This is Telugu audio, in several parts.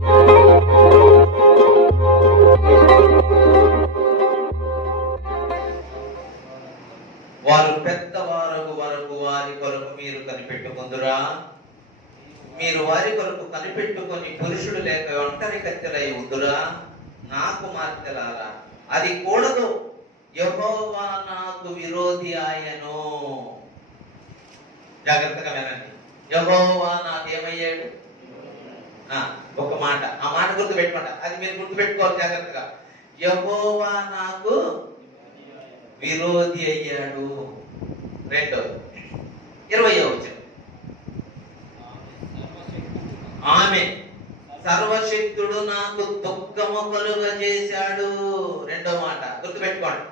వారు పెద్దవారు వరకు వారి కొరకు మీరు కనిపెట్టుకుందురా. మీరు వారి కొరకు కనిపెట్టుకొని పురుషుడు లేక ఒంటరి కత్తెలై ఉందురా. నా కుమార్తెలారా, అది కూడదు. యెహోవా నాకు విరోధి ఆయను. జాగ్రత్తగా వినండి. యెహోవా నాకేమయ్యాడు? ఒక మాట, ఆ మాట గుర్తు పెట్టుకోండి. అది మీరు గుర్తు పెట్టుకోవాలి జాగ్రత్తగా. యెహోవా నాకు విరోధి అయ్యాడు. రెండోది 20వ వచనం. ఆమె సర్వశక్తుడు నాకు దుఃఖము కలుగజేశాడు. రెండో మాట గుర్తు పెట్టుకోండి.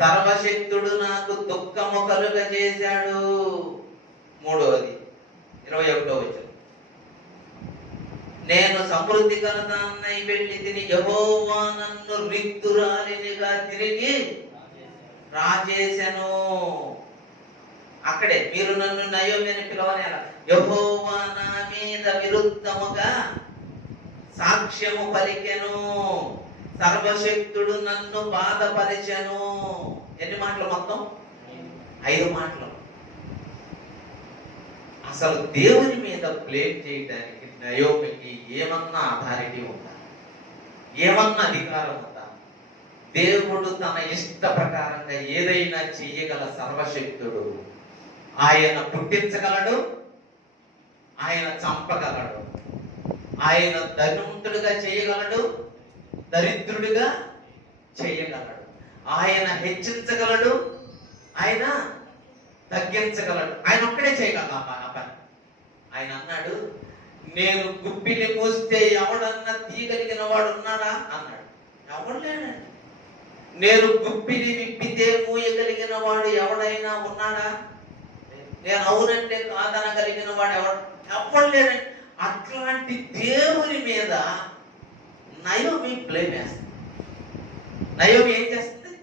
సర్వశక్తుడు నాకు దుఃఖము కలుగజేశాడు. మూడవది 21వ వచనం. నేను సమృద్ధి కలదాన్నై వెళ్ళి తిని యెహోవా నన్ను రిక్తురాలినిగా తిరిగి రాజేశను. అక్కడే మీరు నన్ను నయోమి అని పిలవనేలా. యెహోవా నా మీద విరుద్ధముగా సాక్ష్యము పలికెను. సర్వశక్తుడు నన్ను బాధపరిచెను. ఎన్ని మాటలు మొత్తం? 5 మాటలు. అసలు దేవుని మీద బ్లేమ్ చేయడానికి నయోమికి ఏమన్నా అథారిటీ ఉందా? ఏమన్నా అధికారం ఉందా? దేవుడు తన ఇష్ట ప్రకారంగా ఏదైనా చేయగల సర్వశక్తుడు. ఆయన పుట్టించగలడు, ఆయన చంపగలడు, ఆయన ధనవంతుడిగా చేయగలడు, దరిద్రుడిగా చేయగలడు, ఆయన హెచ్చించగలడు, ఆయన తగ్గించగలడు. ఆయన ఒక్కడే చేయగలడు ఆ పని. ఆయన అన్నాడు, నేను గుప్పిని మూస్తే ఎవడన్నా తీయగలిగిన వాడు ఉన్నాడా అన్నాడు. ఎవడు లేడండి. నేను గుప్పిని విప్పితే మూయగలిగిన వాడు ఎవడైనా ఉన్నాడా? నేను అవునంటే కాదనగలిగిన వాడు ఎవడు లేడండి. అట్లాంటి దేవుని మీద నయోమి బ్లేమ్ వేస్తుంది. నయోమి ఏం చేస్తుంది?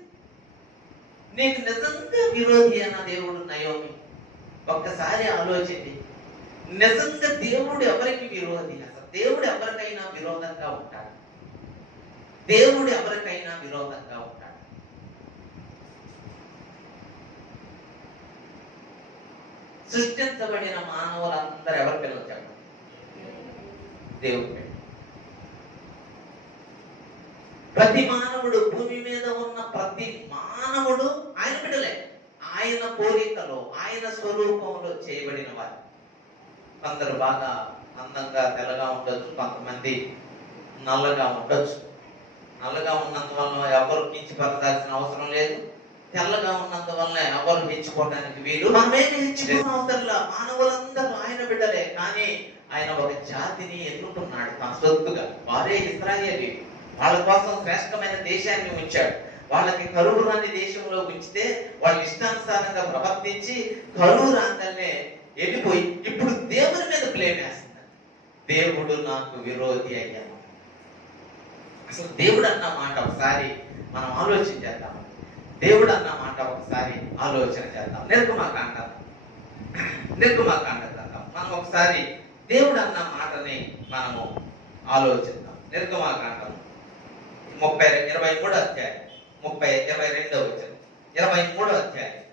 నీకు నిజంగా విరోధి అన్న దేవుడు నయోమి. ఒక్కసారి ఆలోచించి, నిజంగా దేవుడు ఎవరికి విరోధి? అసలు దేవుడు ఎవరికైనా విరోధంగా ఉంటాడు? దేవుడు ఎవరికైనా విరోధంగా ఉంటాడు? సృష్టించబడిన మానవులందరూ ఎవరి పిల్లలు చెప్పండి? దేవుడు. ప్రతి మానవుడు, భూమి మీద ఉన్న ప్రతి మానవుడు ఆయన బిడ్డలే. ఆయన పోలికలో, ఆయన స్వరూపంలో చేయబడిన వారు. కొందరు బాగా అందంగా తెల్లగా ఉండొచ్చు, కొంతమంది నల్లగా ఉండొచ్చు. నల్లగా ఉన్నందువల్ల ఎవరు కించిపరచాల్సిన అవసరం లేదు, తెల్లగా ఉన్నందువల్ల ఎవరు హెచ్చుకోవడానికి వీలు. మనమేమి హెచ్చుకోవడం అవసరంలా. మానవులందరూ ఆయన బిడ్డలే. కానీ ఆయన ఒక జాతిని ఎన్నుకున్నాడు తన సొత్తుగా. వారే ఇశ్రాయేలీయులు. వాళ్ళ కోసం శ్రేష్టమైన దేశాన్ని ఉంచాడు. వాళ్ళకి కరువు రాని దేశంలో ఉంచితే వాళ్ళ ఇష్టానుసారంగా ప్రవర్తించి కరువు రాగానే వెళ్ళిపోయి ఇప్పుడు దేవుని మీద బ్లేమ్ వేస్తున్నారు. దేవుడు నాకు విరోధి అయ్యాను. అసలు దేవుడు అన్న మాట ఒకసారి మనం ఆలోచన చేద్దాం. దేవుడు అన్న మాట ఒకసారి ఆలోచన చేద్దాం. నిర్గమకాండం గ్రంథం మనం ఒకసారి దేవుడు అన్న మాటని మనము ఆలోచిద్దాం. నిర్గమకాండం 23వ అధ్యాయం 22వ వచనం. 23వ అధ్యాయం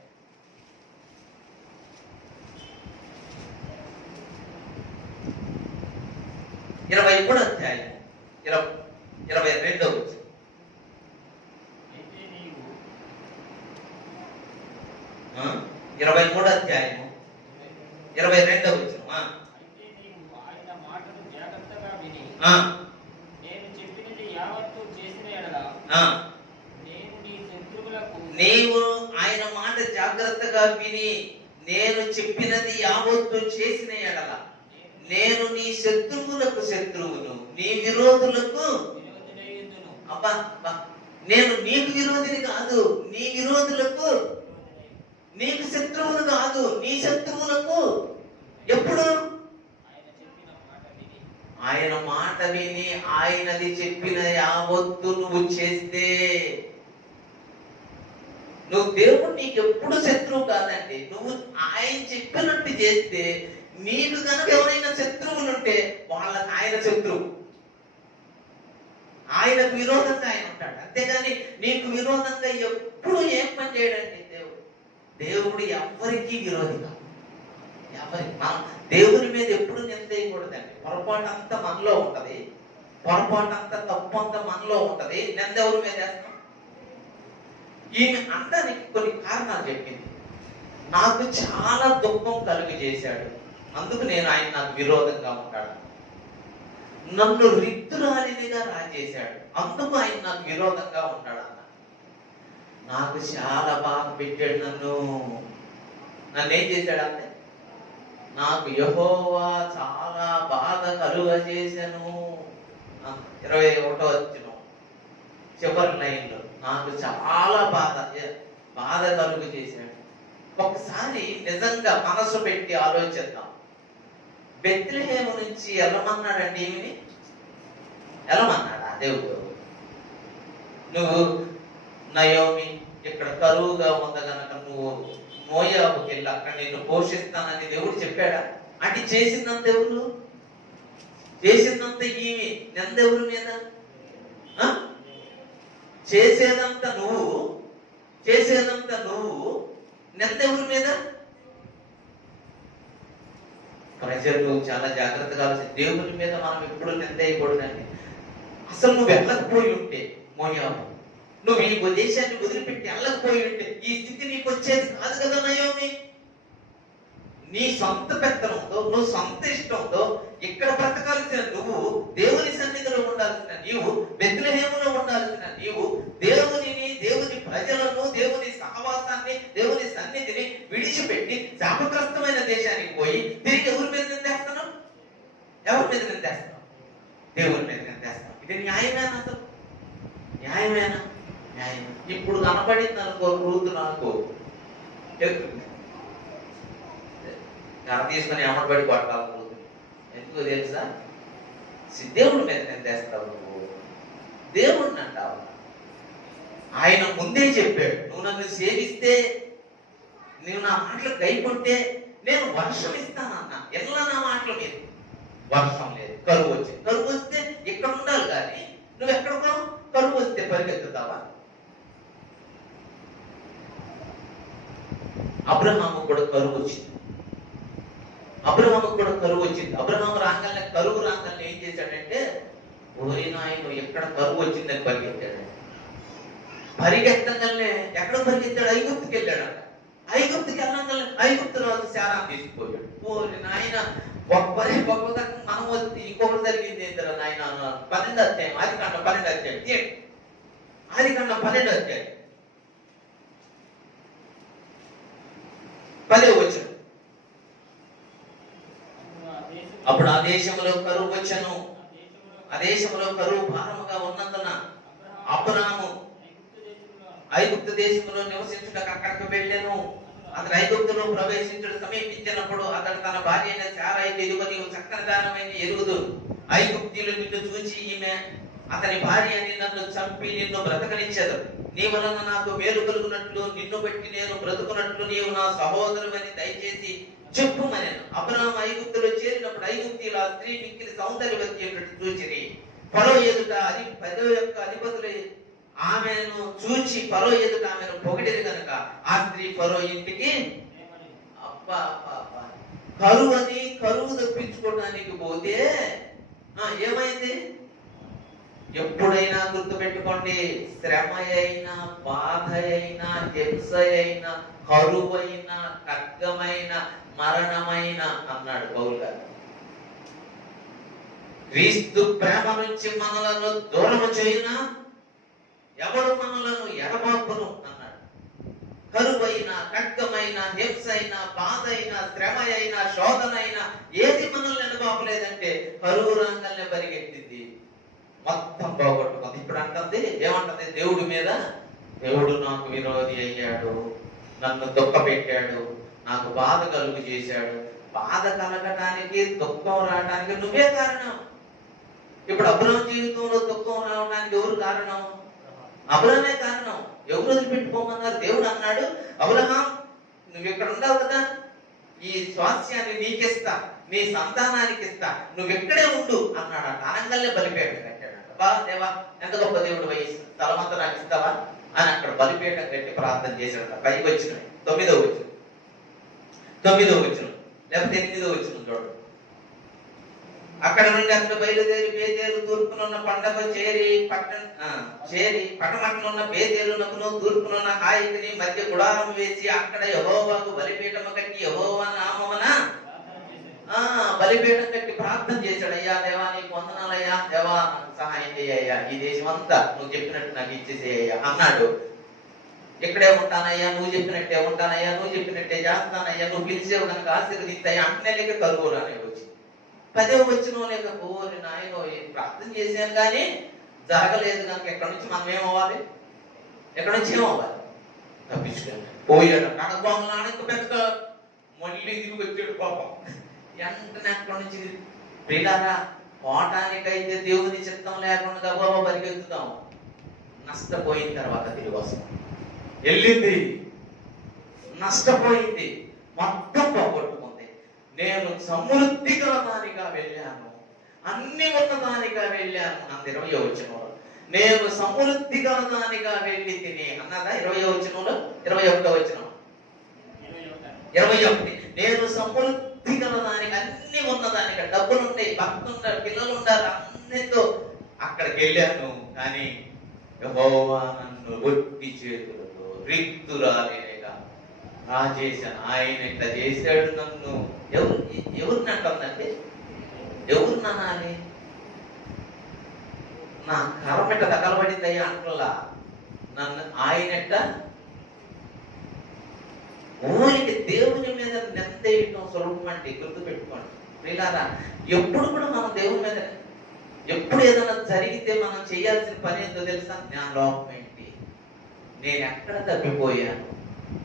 23వ అధ్యాయం 22వ వచనం. 23వ అధ్యాయం 22వ వచనం. నీవు ఆయన మాట జాగ్రత్తగా విని నేను చెప్పినది యావత్తు చేసిన ఎడల నేను నీ శత్రువులకు శత్రువును, నీ విరోధులకు అబ్బా నేను నీకు విరోధిని కాదు, నీ విరోధులకు, నీకు శత్రువును కాదు, నీ శత్రువులకు. ఎప్పుడు? ఆయన మాట విని ఆయనది చెప్పిన యావత్తు నువ్వు చేస్తే, నువ్వు దేవుడు నీకు ఎప్పుడు శత్రువు కాదండి. నువ్వు ఆయన చెప్పినట్టు చేస్తే, నీకు కనుక ఎవరైనా శత్రువులుంటే వాళ్ళకి ఆయన శత్రువు. ఆయనకు విరోధంగా ఆయన ఉంటాడు. అంతేగాని నీకు విరోధంగా ఎప్పుడు ఏం పని చేయడండి దేవుడు. దేవుడు ఎవరికి విరోధి కాదు. మనం దేవుని మీద ఎప్పుడు నిందేయకూడదండి. పొరపాటు అంతా మనలో ఉంటది, పొరపాటు అంతా తప్పు అంతా మనలో ఉంటది. నింద ఎవరి మీద వేస్తాం? ఈమె అంటానికి కొన్ని కారణాలు చెప్పింది. నాకు చాలా దుఃఖం కలుగు చేశాడు, అందుకు నేను ఆయన నాకు విరోధంగా ఉంటాడు. నన్ను రిక్తురాలినిగా రాజేశాడు, అందుకు ఆయన నాకు విరోధంగా ఉంటాడు అన్న. నాకు చాలా బాధ పెట్టాడు, నన్ను ఏం చేశాడు అంటే, నాకు యెహోవా చాలా బాధ కలుగజేశాను. 21వ వచనం చివరి లైన్లో నాకు చాలా బాధ కలుగు చేశాడు. ఒకసారి నిజంగా మనసు పెట్టి ఆలోచిద్దాం. బెత్లెహేము నుంచి వెళ్ళమన్నాడండి ఈమెని? వెళ్ళమన్నాడా దేవుడు? నువ్వు నయోమి ఇక్కడ కరువుగా ఉంది కనుక నువ్వు మోయాబుకి వెళ్ళి అక్కడ నిన్ను పోషిస్తానని దేవుడు చెప్పాడా? అంటే చేసిందంత ఎవరు? చేసిందంత ఈమె. నిందెవరి మీద? చేసేదంతా నువ్వు, నిందెవరి మీద? ప్రజలు చాలా జాగ్రత్తగా దేవుని మీద మనం ఎప్పుడు నింద వేయకూడదండి. అసలు నువ్వు వెళ్ళకపోయి ఉంటే మోయాబు, నువ్వు ఈ దేశాన్ని వదిలిపెట్టి వెళ్ళకపోయి ఉంటే ఈ స్థితి నీకు వచ్చేది కాదు కదా నయోమి. నీ సొంత పెత్తనంతో, నువ్వు సొంత ఇష్టంతో ఇక్కడ బ్రతకాల్సిన నువ్వు, దేవుని సన్నిధిలో ఉండాల్సిన నీవు, బెత్లెహేములో ఉండాల్సిన నీవు, దేవుని ప్రజలను, దేవుని సహవాసాన్ని, దేవుని సన్నిధిని విడిచిపెట్టి శాపగ్రస్తమైన దేశానికి పోయి తిరిగి ఎవరి మీద నిందేస్తున్నావు? ఎవరి మీద నిందేస్తున్నావు? దేవుని మీద నిందేస్తున్నావు. ఇది న్యాయమేనా? అసలు న్యాయమేనా? న్యాయం. ఇప్పుడు కనపడింది అనుకో రూతు, నాకు గర తీసుకుని అమ్మబడి కొట్టాలి రూతు. ఎందుకు తెలుసా? దేవుడి మీద నిందేస్తావు నువ్వు, దేవుడిని అంటావు. ఆయన ముందే చెప్పాడు, నువ్వు నన్ను సేవిస్తే, నువ్వు నా మాటలు కైకొంటే నేను వర్షం ఇస్తానన్నా. ఎలా నా మాటల మీద? వర్షం లేదు, కరువు వచ్చింది. కరువు వస్తే ఇక్కడ ఉండాలి కానీ నువ్వు ఎక్కడికో, కరువు వస్తే పరిగెత్తుతావా? అబ్రహాము కూడా కరువు వచ్చింది. అబ్రహాము రాగానే, కరువు రాగానే ఏం చేశాడంటే, ఓరి నాయన ఎక్కడ కరువు వచ్చిందని పరిగెత్తాడు. పరిగెత్తగానే ఎక్కడ పరిగెత్తాడు? ఐగుప్తుకి వెళ్ళాడు. ఐగుప్తుకి వెళ్ళగానే ఐగుప్తు రాజు శారాన్ని తీసుకుపోయాడు. ఓరి నాయన గొప్పగా మనం వస్తే ఇంకొకటి జరిగింది ఏంటో నాయన. 12వ అధ్యాయం, ఆదికాండం 12వ అధ్యాయం, ఆదికాండం 12వ అధ్యాయం 10వ వచనం. అప్పుడు ఆ దేశంలో కరువు వచ్చెను, ఆ దేశంలో కరువు భారముగా ఉన్నందున అబ్రాహాము ఐగుప్తు దేశంలో నివసించుటకు అక్కడికి వెళ్ళెను. అతడు ఐగుప్తులో ప్రవేశించుడు సమీపించినప్పుడు అతడు తన భార్య అయిన శారాయితో, ఇదిగో నీవు చక్కని దానమైన ఎరుగుదు, ఐగుప్తీయులు నిన్ను చూచి ఈమె అతని భార్య అని నన్ను చంపి నిన్ను బ్రతకనిచ్చేదు. నీ వలన నాకు మేలు కలుగునట్లు, నిన్ను బట్టి నేను బ్రతుకున్నట్లు నీవు నా సహోదరువని దయచేసి చెప్పుమని. అబ్రాహాము ఐగుప్తులో చేరినప్పుడు ఐగుప్తీయులు ఆ స్త్రీ మిక్కిలి సౌందర్యవతి చూచిరి. ఫరో ఎదుట పదో యొక్క అధిపతులు ఆమెను చూచి ఫరో ఎదుట ఆమెను పొగిడిరి కనుక ఆ స్త్రీ ఫరో ఇంటికి కరువు తప్పించుకోవడానికి పోతే ఏమైంది? ఎప్పుడైనా గుర్తుపెట్టుకోండి, శ్రమ అయినా, బాధ అయినా, హింస అయినా, కరువైన, ఖడ్గమైన, మరణమైన అన్నాడు పౌలు గారు. క్రీస్తు ప్రేమ నుంచి మనలను దూరము చేయునా ఎవడు మనలను ఎడబాపును అన్నాడు. కరువైన, ఖడ్గమైన, హింస అయినా, బాధ అయినా, శ్రమ అయినా, శోధన అయినా ఏది మనల్ని ఎడబాపలేదంటే కరువు రంగాల్ని పరిగెత్తింది, మొత్తం పోగొట్టుకుంది. ఇప్పుడు అంటుంది, ఏమంటుంది? దేవుడి మీద, దేవుడు నాకు విరోధి అయ్యాడు, నన్ను దుఃఖ పెట్టాడు, నాకు బాధ కలుగు చేశాడు. బాధ కలగటానికి, దుఃఖం రావడానికి నువ్వే కారణం. ఇప్పుడు అబ్రహాము జీవితంలో దుఃఖం రావడానికి ఎవరు కారణం? అబ్రహామే కారణం. ఎవరు వదిలిపెట్టుకోమన్నారు? దేవుడు అన్నాడు, అబ్రహాం నువ్వు ఇక్కడ ఉన్నావు కదా, ఈ స్వాస్థ్యాన్ని నీకిస్తా, నీ సంతానానికి ఇస్తా, నువ్వు ఇక్కడే ఉండు అన్నాడు. అనంగానే బలిపేట కట్టాడు. దేవా ఎంత గొప్ప దేవుడు వయసు తలమంతా నాకు ఇస్తావా అని అక్కడ బలిపీఠం కట్టి ప్రార్థన చేశాడు. పైకి వచ్చిన 9వ వచనం లేకపోతే 8వ వచనం చూడండి. అక్కడ నుండి అతను బయలుదేరి బేతేలు తూర్పునున్న పండగ చేరి పట్టమట్టునున్న బేతేలునకును తూర్పునున్న హాయికిని మధ్య గుడారం వేసి అక్కడ యెహోవాకు బలిపీఠము కట్టి యెహోవా నామమున బలిపీఠం కట్టి ప్రార్థన చేశాడు. అయ్యా దేవా నీకు వందనాలయ్యా, దేవా నాకు సహాయం చేయ్యా, ఈ దేశం అంతా నువ్వు చెప్పినట్టు నాకు ఇచ్చేసేయ్యా అన్నాడు. ఇక్కడే ఉంటానయ్యా, నువ్వు చెప్పినట్టే ఉంటానయ్యా, నువ్వు చెప్పినట్టే చేస్తానయ్యా, నువ్వు పిలిచేవు కనుక ఆశీర్వదిస్తాయా అంటనే లేక కలుగురు అనే వచ్చి 10వ వచనం లేక ఓరి నాయనో ప్రార్థన చేశాను కానీ జరగలేదు కనుక ఎక్కడి నుంచి మనం ఏమవ్వాలి, ఎక్కడి నుంచి ఏమవ్వాలి, తప్పించుకోండి పోయాడు. కడగొంగలానికి పెద్ద మళ్ళీ తిరిగి వచ్చాడు పాపం. వెంటనే అక్కడి నుంచి ప్రియులారా పోవటానికైతే దేవుని చిత్తం లేకుండా బాబా పరిగెత్తుతాం, నష్టపోయిన తర్వాత తిరిగి వస్తాం. వెళ్ళింది, నష్టపోయింది, మొత్తం పోగొట్టుకుంది. నేను సమృద్ధి గల దానిగా వెళ్ళాను, అన్ని ఉన్నదానిగా వెళ్ళాను అంత 20వ వచనంలో. నేను సమృద్ధి గల దానిగా వెళ్ళి తిని అన్నదా 20వ వచనంలో. 21వ వచనం 21 నేను సమృద్ధి గల దానికి అన్ని ఉన్నదానిగా డబ్బులు ఉంటాయి, భక్తులు ఉంటారు, పిల్లలు ఉంటారు, అన్నితో అక్కడికి వెళ్ళాను. కానీ యెహోవా నన్ను ఒట్టి చేతులతో రిక్తురాలిగా రాజేశాను. ఆయన ఇట్లా చేశాడు నన్ను. ఎవరిని అంటుందండి, ఎవరిని అనాలి? నా కర్మట తగలబడిందయ్యా అంటలా, నన్ను ఆయనట ఊరికి దేవుని మీద నెందేయటం సులభం అండి. గుర్తు పెట్టుకోండి ప్రియులారా. ఎప్పుడు కూడా మనం దేవుని మీద ఎప్పుడు ఏదైనా జరిగితే మనం చేయాల్సిన పని ఏంటో తెలుసా? నా లోపం ఏంటి, నేను ఎక్కడ తప్పిపోయాను,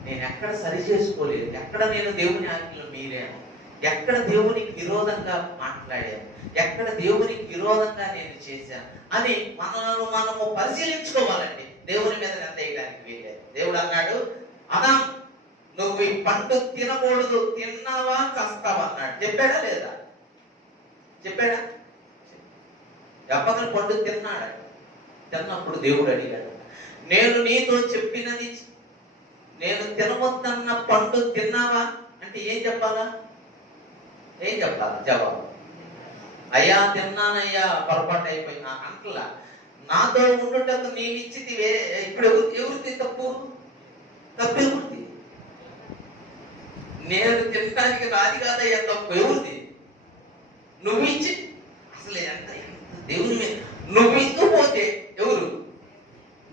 నేను ఎక్కడ సరి చేసుకోలేదు, ఎక్కడ నేను దేవుని ఆజ్ఞలు మీరాను, ఎక్కడ దేవునికి విరోధంగా మాట్లాడాను, ఎక్కడ దేవునికి విరోధంగా నేను చేశాను అని మనము పరిశీలించుకోవాలండి. దేవుని మీద నెందేయడానికి వీలేదు. దేవుడు అన్నాడు, అదా నువ్వు ఈ పండు తినకూడదు, తిన్నావా చస్తావా అన్నాడు. చెప్పాడా లేదా? చెప్పాడా? చెప్పగల పండు తిన్నాడు. తిన్నప్పుడు దేవుడు అడిగాడు, నేను నీతో చెప్పినది, నేను తినవద్దన్న పండు తిన్నావా అంటే ఏం చెప్పాలా? ఏం చెప్పాలా జవాబు? అయ్యా తిన్నానయ్యా, పొరపాటు అయిపోయినా అంటలా. నాతో ఉండుటకు నేను ఇచ్చిది ఇప్పుడు ఎవరిది తప్పు? తప్పు ఎవరిది? నేను తినడానికి రాది కాదయ్యా, తప్పు ఎవరిది? నువ్వు ఇచ్చి అసలు ఎంత దేవుని మీద నువ్వు ఇవ్వకపోతే ఎవరు?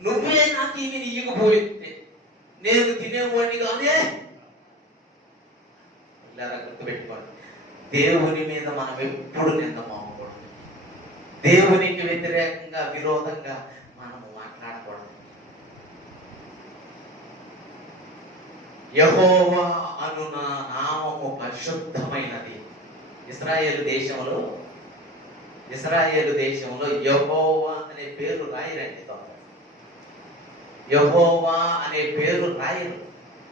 నువ్వే నాకు ఇవి ఇవ్వకపోతే నేను తినేవాడిని కాదే. ఇలా గుర్తుపెట్టుకోండి, దేవుని మీద మనం ఎప్పుడు నిందమోకూడదు, దేవునికి వ్యతిరేకంగా విరోధంగా మనము మాట్లాడకూడదు. యెహోవా అను నా నామము పరిశుద్ధమైనది. ఇశ్రాయేలు దేశంలో యెహోవా అనే పేరు రాయరండి. యెహోవా అనే పేరు రాయరు.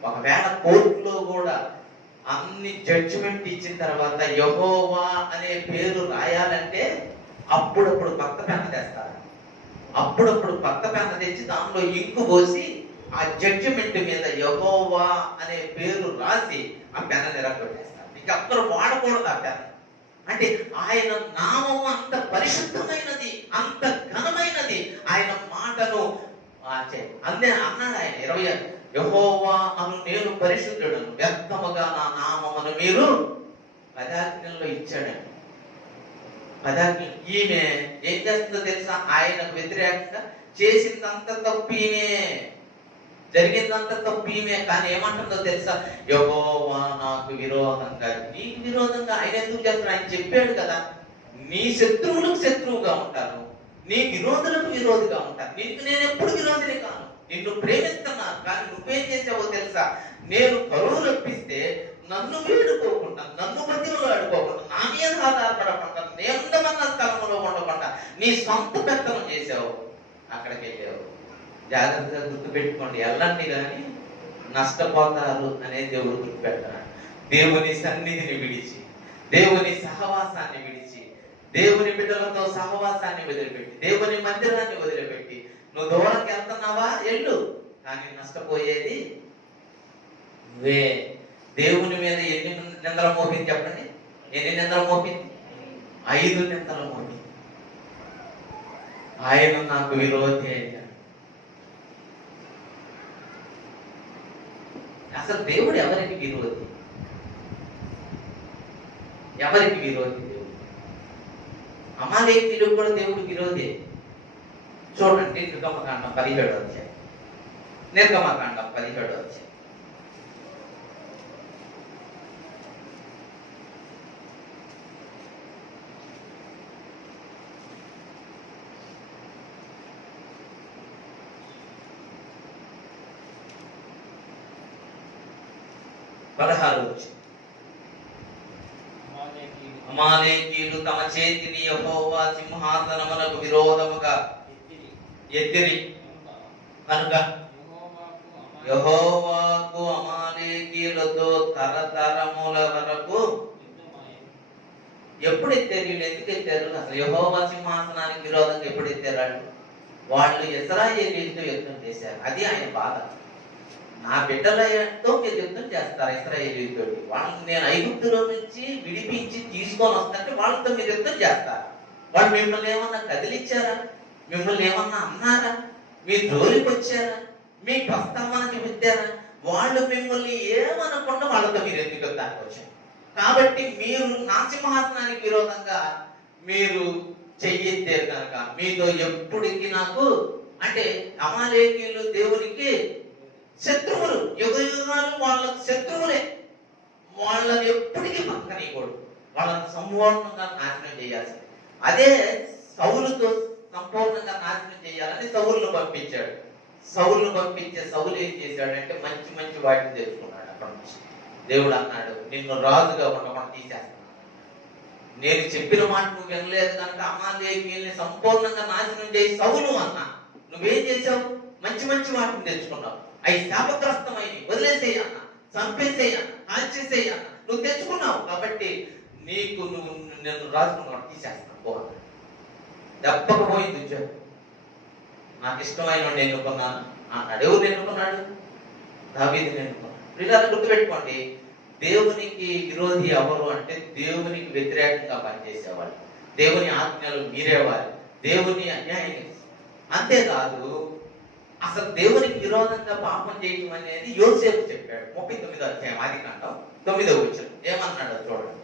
ఒకవేళ కోర్టులో కూడా అన్ని జడ్జిమెంట్ ఇచ్చిన తర్వాత యెహోవా అనే పేరు రాయాలంటే అప్పుడప్పుడు కొత్త పెన్న తెస్తారు. అప్పుడప్పుడు కొత్త పెన్న తెచ్చి దానిలో ఇంకు పోసి ఆ జడ్జిమెంట్ మీద యెహోవా అనే పేరు రాసి ఆ పెన్న నిరగొట్టేస్తారు. ఇక అక్కడ వాడకూడదు ఆ పెన్న. అంటే ఆయన నామము అంత పరిశుద్ధమైనది, అంత ఘనమైనది. ఆయన మాటను అందే అన్నాడు ఆయన 20 యెహోవా అను నేను పరిశుద్ధుడను, వ్యర్థముగా నా నామమును మీరు పదాజ్ఞల్లో ఇచ్చాడండి. పదాజ్ఞ ఈమె ఏం చేస్తుందో తెలుసా? ఆయనకు వ్యతిరేకంగా చేసిందంత తప్పు ఈమె, జరిగిందంత తప్పు ఈమె. కానీ ఏమంటుందో తెలుసా? యెహోవా నాకు విరోధంగా, నీకు విరోధంగా ఆయన ఎందుకు చేస్తాడు? ఆయన చెప్పాడు కదా, నీ శత్రువులకు శత్రువుగా ఉంటాను, నీ విరోధులకు విరోధిగా ఉంటాను. నీకు నేను ఎప్పుడు విరోధిని కాను, నిన్ను ప్రేమిస్తున్నాను. కానీ నువ్వేం చేసావో తెలుసా? నేను కరువు రప్పిస్తే నన్ను వేడుకోకుండా, నన్ను బతిలో ఆడుకోకుండా, నా మీద ఆధారపడకుండా, నేనుండమన్న స్థలంలో ఉండకుండా నీ సొంత పెత్తనం చేసావు, అక్కడికి వెళ్ళావు. జాగ్రత్తగా గుర్తుపెట్టుకోండి, వెళ్ళండి కానీ నష్టపోతారు అనేది దేవుడు గుర్తుపెట్టాడు. దేవుని సన్నిధిని విడిచి, దేవుని సహవాసాన్ని విడిచి, దేవుని బిడ్డలతో సహవాసాన్ని వదిలిపెట్టి, దేవుని మందిరాన్ని వదిలిపెట్టి నువ్వు దూరంకి వెళ్తున్నావా, వెళ్ళు. కానీ నష్టపోయేది నువ్వే. దేవుని మీద ఎన్ని నిందలు మోపింది చెప్పండి? ఎన్ని నిందలు మోపింది? 5 నిందలు మోపింది. ఆయన నాకు విరోధి అయ్యాడు. అసలు దేవుడు ఎవరికి విరోధి? ఎవరికి విరోధి దేవుడు? అమాలేకీయులకు కూడా దేవుడు విరోధి. చూడండి నిర్గమకాండం 17వ అధ్యాయం. నిర్గమకాండం 17వ అధ్యాయం. అమాలేకీయులు తమ చేతిని యెహోవా సింహాసనమునకు విరోధముగా ఎత్తిరి కనుక యెహోవాకు అమాలేకీయులతో తరతరముల వరకు ఎప్పుడు ఎత్తారు? వీళ్ళు ఎందుకు ఎత్తారు? అసలు యెహోవా సింహాసనానికి విరోధంగా ఎప్పుడు ఎత్తారు? వాళ్ళు ఇశ్రాయేలీయులతో యుద్ధం చేశారు. అది ఆయన బాధ. నా బిడ్డలతో మీరు యుద్ధం చేస్తారు ఇశ్రాయేలీయులతో. వాళ్ళని నేను ఐగుప్తులో నుంచి విడిపించి తీసుకొని వస్తుంటే వాళ్ళతో మీరు యుద్ధం చేస్తారు. వాళ్ళు మిమ్మల్ని ఏమన్నా కదిలిచ్చారా? మిమ్మల్ని ఏమన్నా అన్నారా? మీరు జోలికి వచ్చారా? మీ ప్రస్తావన చూపించారా? వాళ్ళు మిమ్మల్ని ఏమనకుండా వాళ్ళతో మీరు ఎందుకు యుద్ధానికి వచ్చారు? కాబట్టి మీరు నా సింహాసనానికి విరోధంగా మీరు చెయ్యెత్తారు కనుక మీతో ఎప్పటికీ నాకు, అంటే అమాలేకీయులు దేవునికి శత్రువులు, యుగ యుగాలు వాళ్ళకు శత్రువులే. వాళ్ళని ఎప్పటికీ పక్కనీయకూడదు, వాళ్ళని సంపూర్ణంగా నాశనం చేయాల్సింది. అదే సౌలుతో సంపూర్ణంగా నాశనం చేయాలని సౌలును పంపించాడు. సౌలును పంపించే సౌలు ఏం చేశాడంటే మంచి మంచి వాటిని తెచ్చుకున్నాడు. అక్కడ నుంచి దేవుడు అన్నాడు, నిన్ను రాజుగా ఉండకుండా తీసేస్తాను. నేను చెప్పిన మాట నువ్వు వినలేదు కనుక అమాలేకీయుల్ని సంపూర్ణంగా నాశనం చేసి సౌలు అన్నా. నువ్వేం చేసావు? మంచి మంచి వాటిని తెచ్చుకున్నావు. అవి శాపగ్రస్తమైనవి, వదిలేసేయన్నా, చంపేసేయన్నా, కాల్చేసేయన్నా నువ్వు తెచ్చుకున్నావు. కాబట్టి నీకు నేను రాజుకున్నా తీసేస్తాను పో. దెబ్బకపోయింది ఉద్యోగం. నాకు ఇష్టమైన ఎన్నుకున్నాను అన్నాడు. ఎవరు ఎన్నుకున్నాడు? దావీదుని ఎన్నుకున్నాడు. వీళ్ళని గుర్తుపెట్టుకోండి, దేవునికి విరోధి ఎవరు అంటే దేవునికి వ్యతిరేకంగా పనిచేసేవాళ్ళు, దేవుని ఆజ్ఞలు మీరేవారు, దేవుని అన్యాయం. అంతేకాదు అసలు దేవునికి విరోధంగా పాపం చేయటం అనేది యోసేపు చెప్పాడు. 39వ అధ్యాయం ఆదికాండం 9వ వచనం ఏమన్నాడో చూడండి.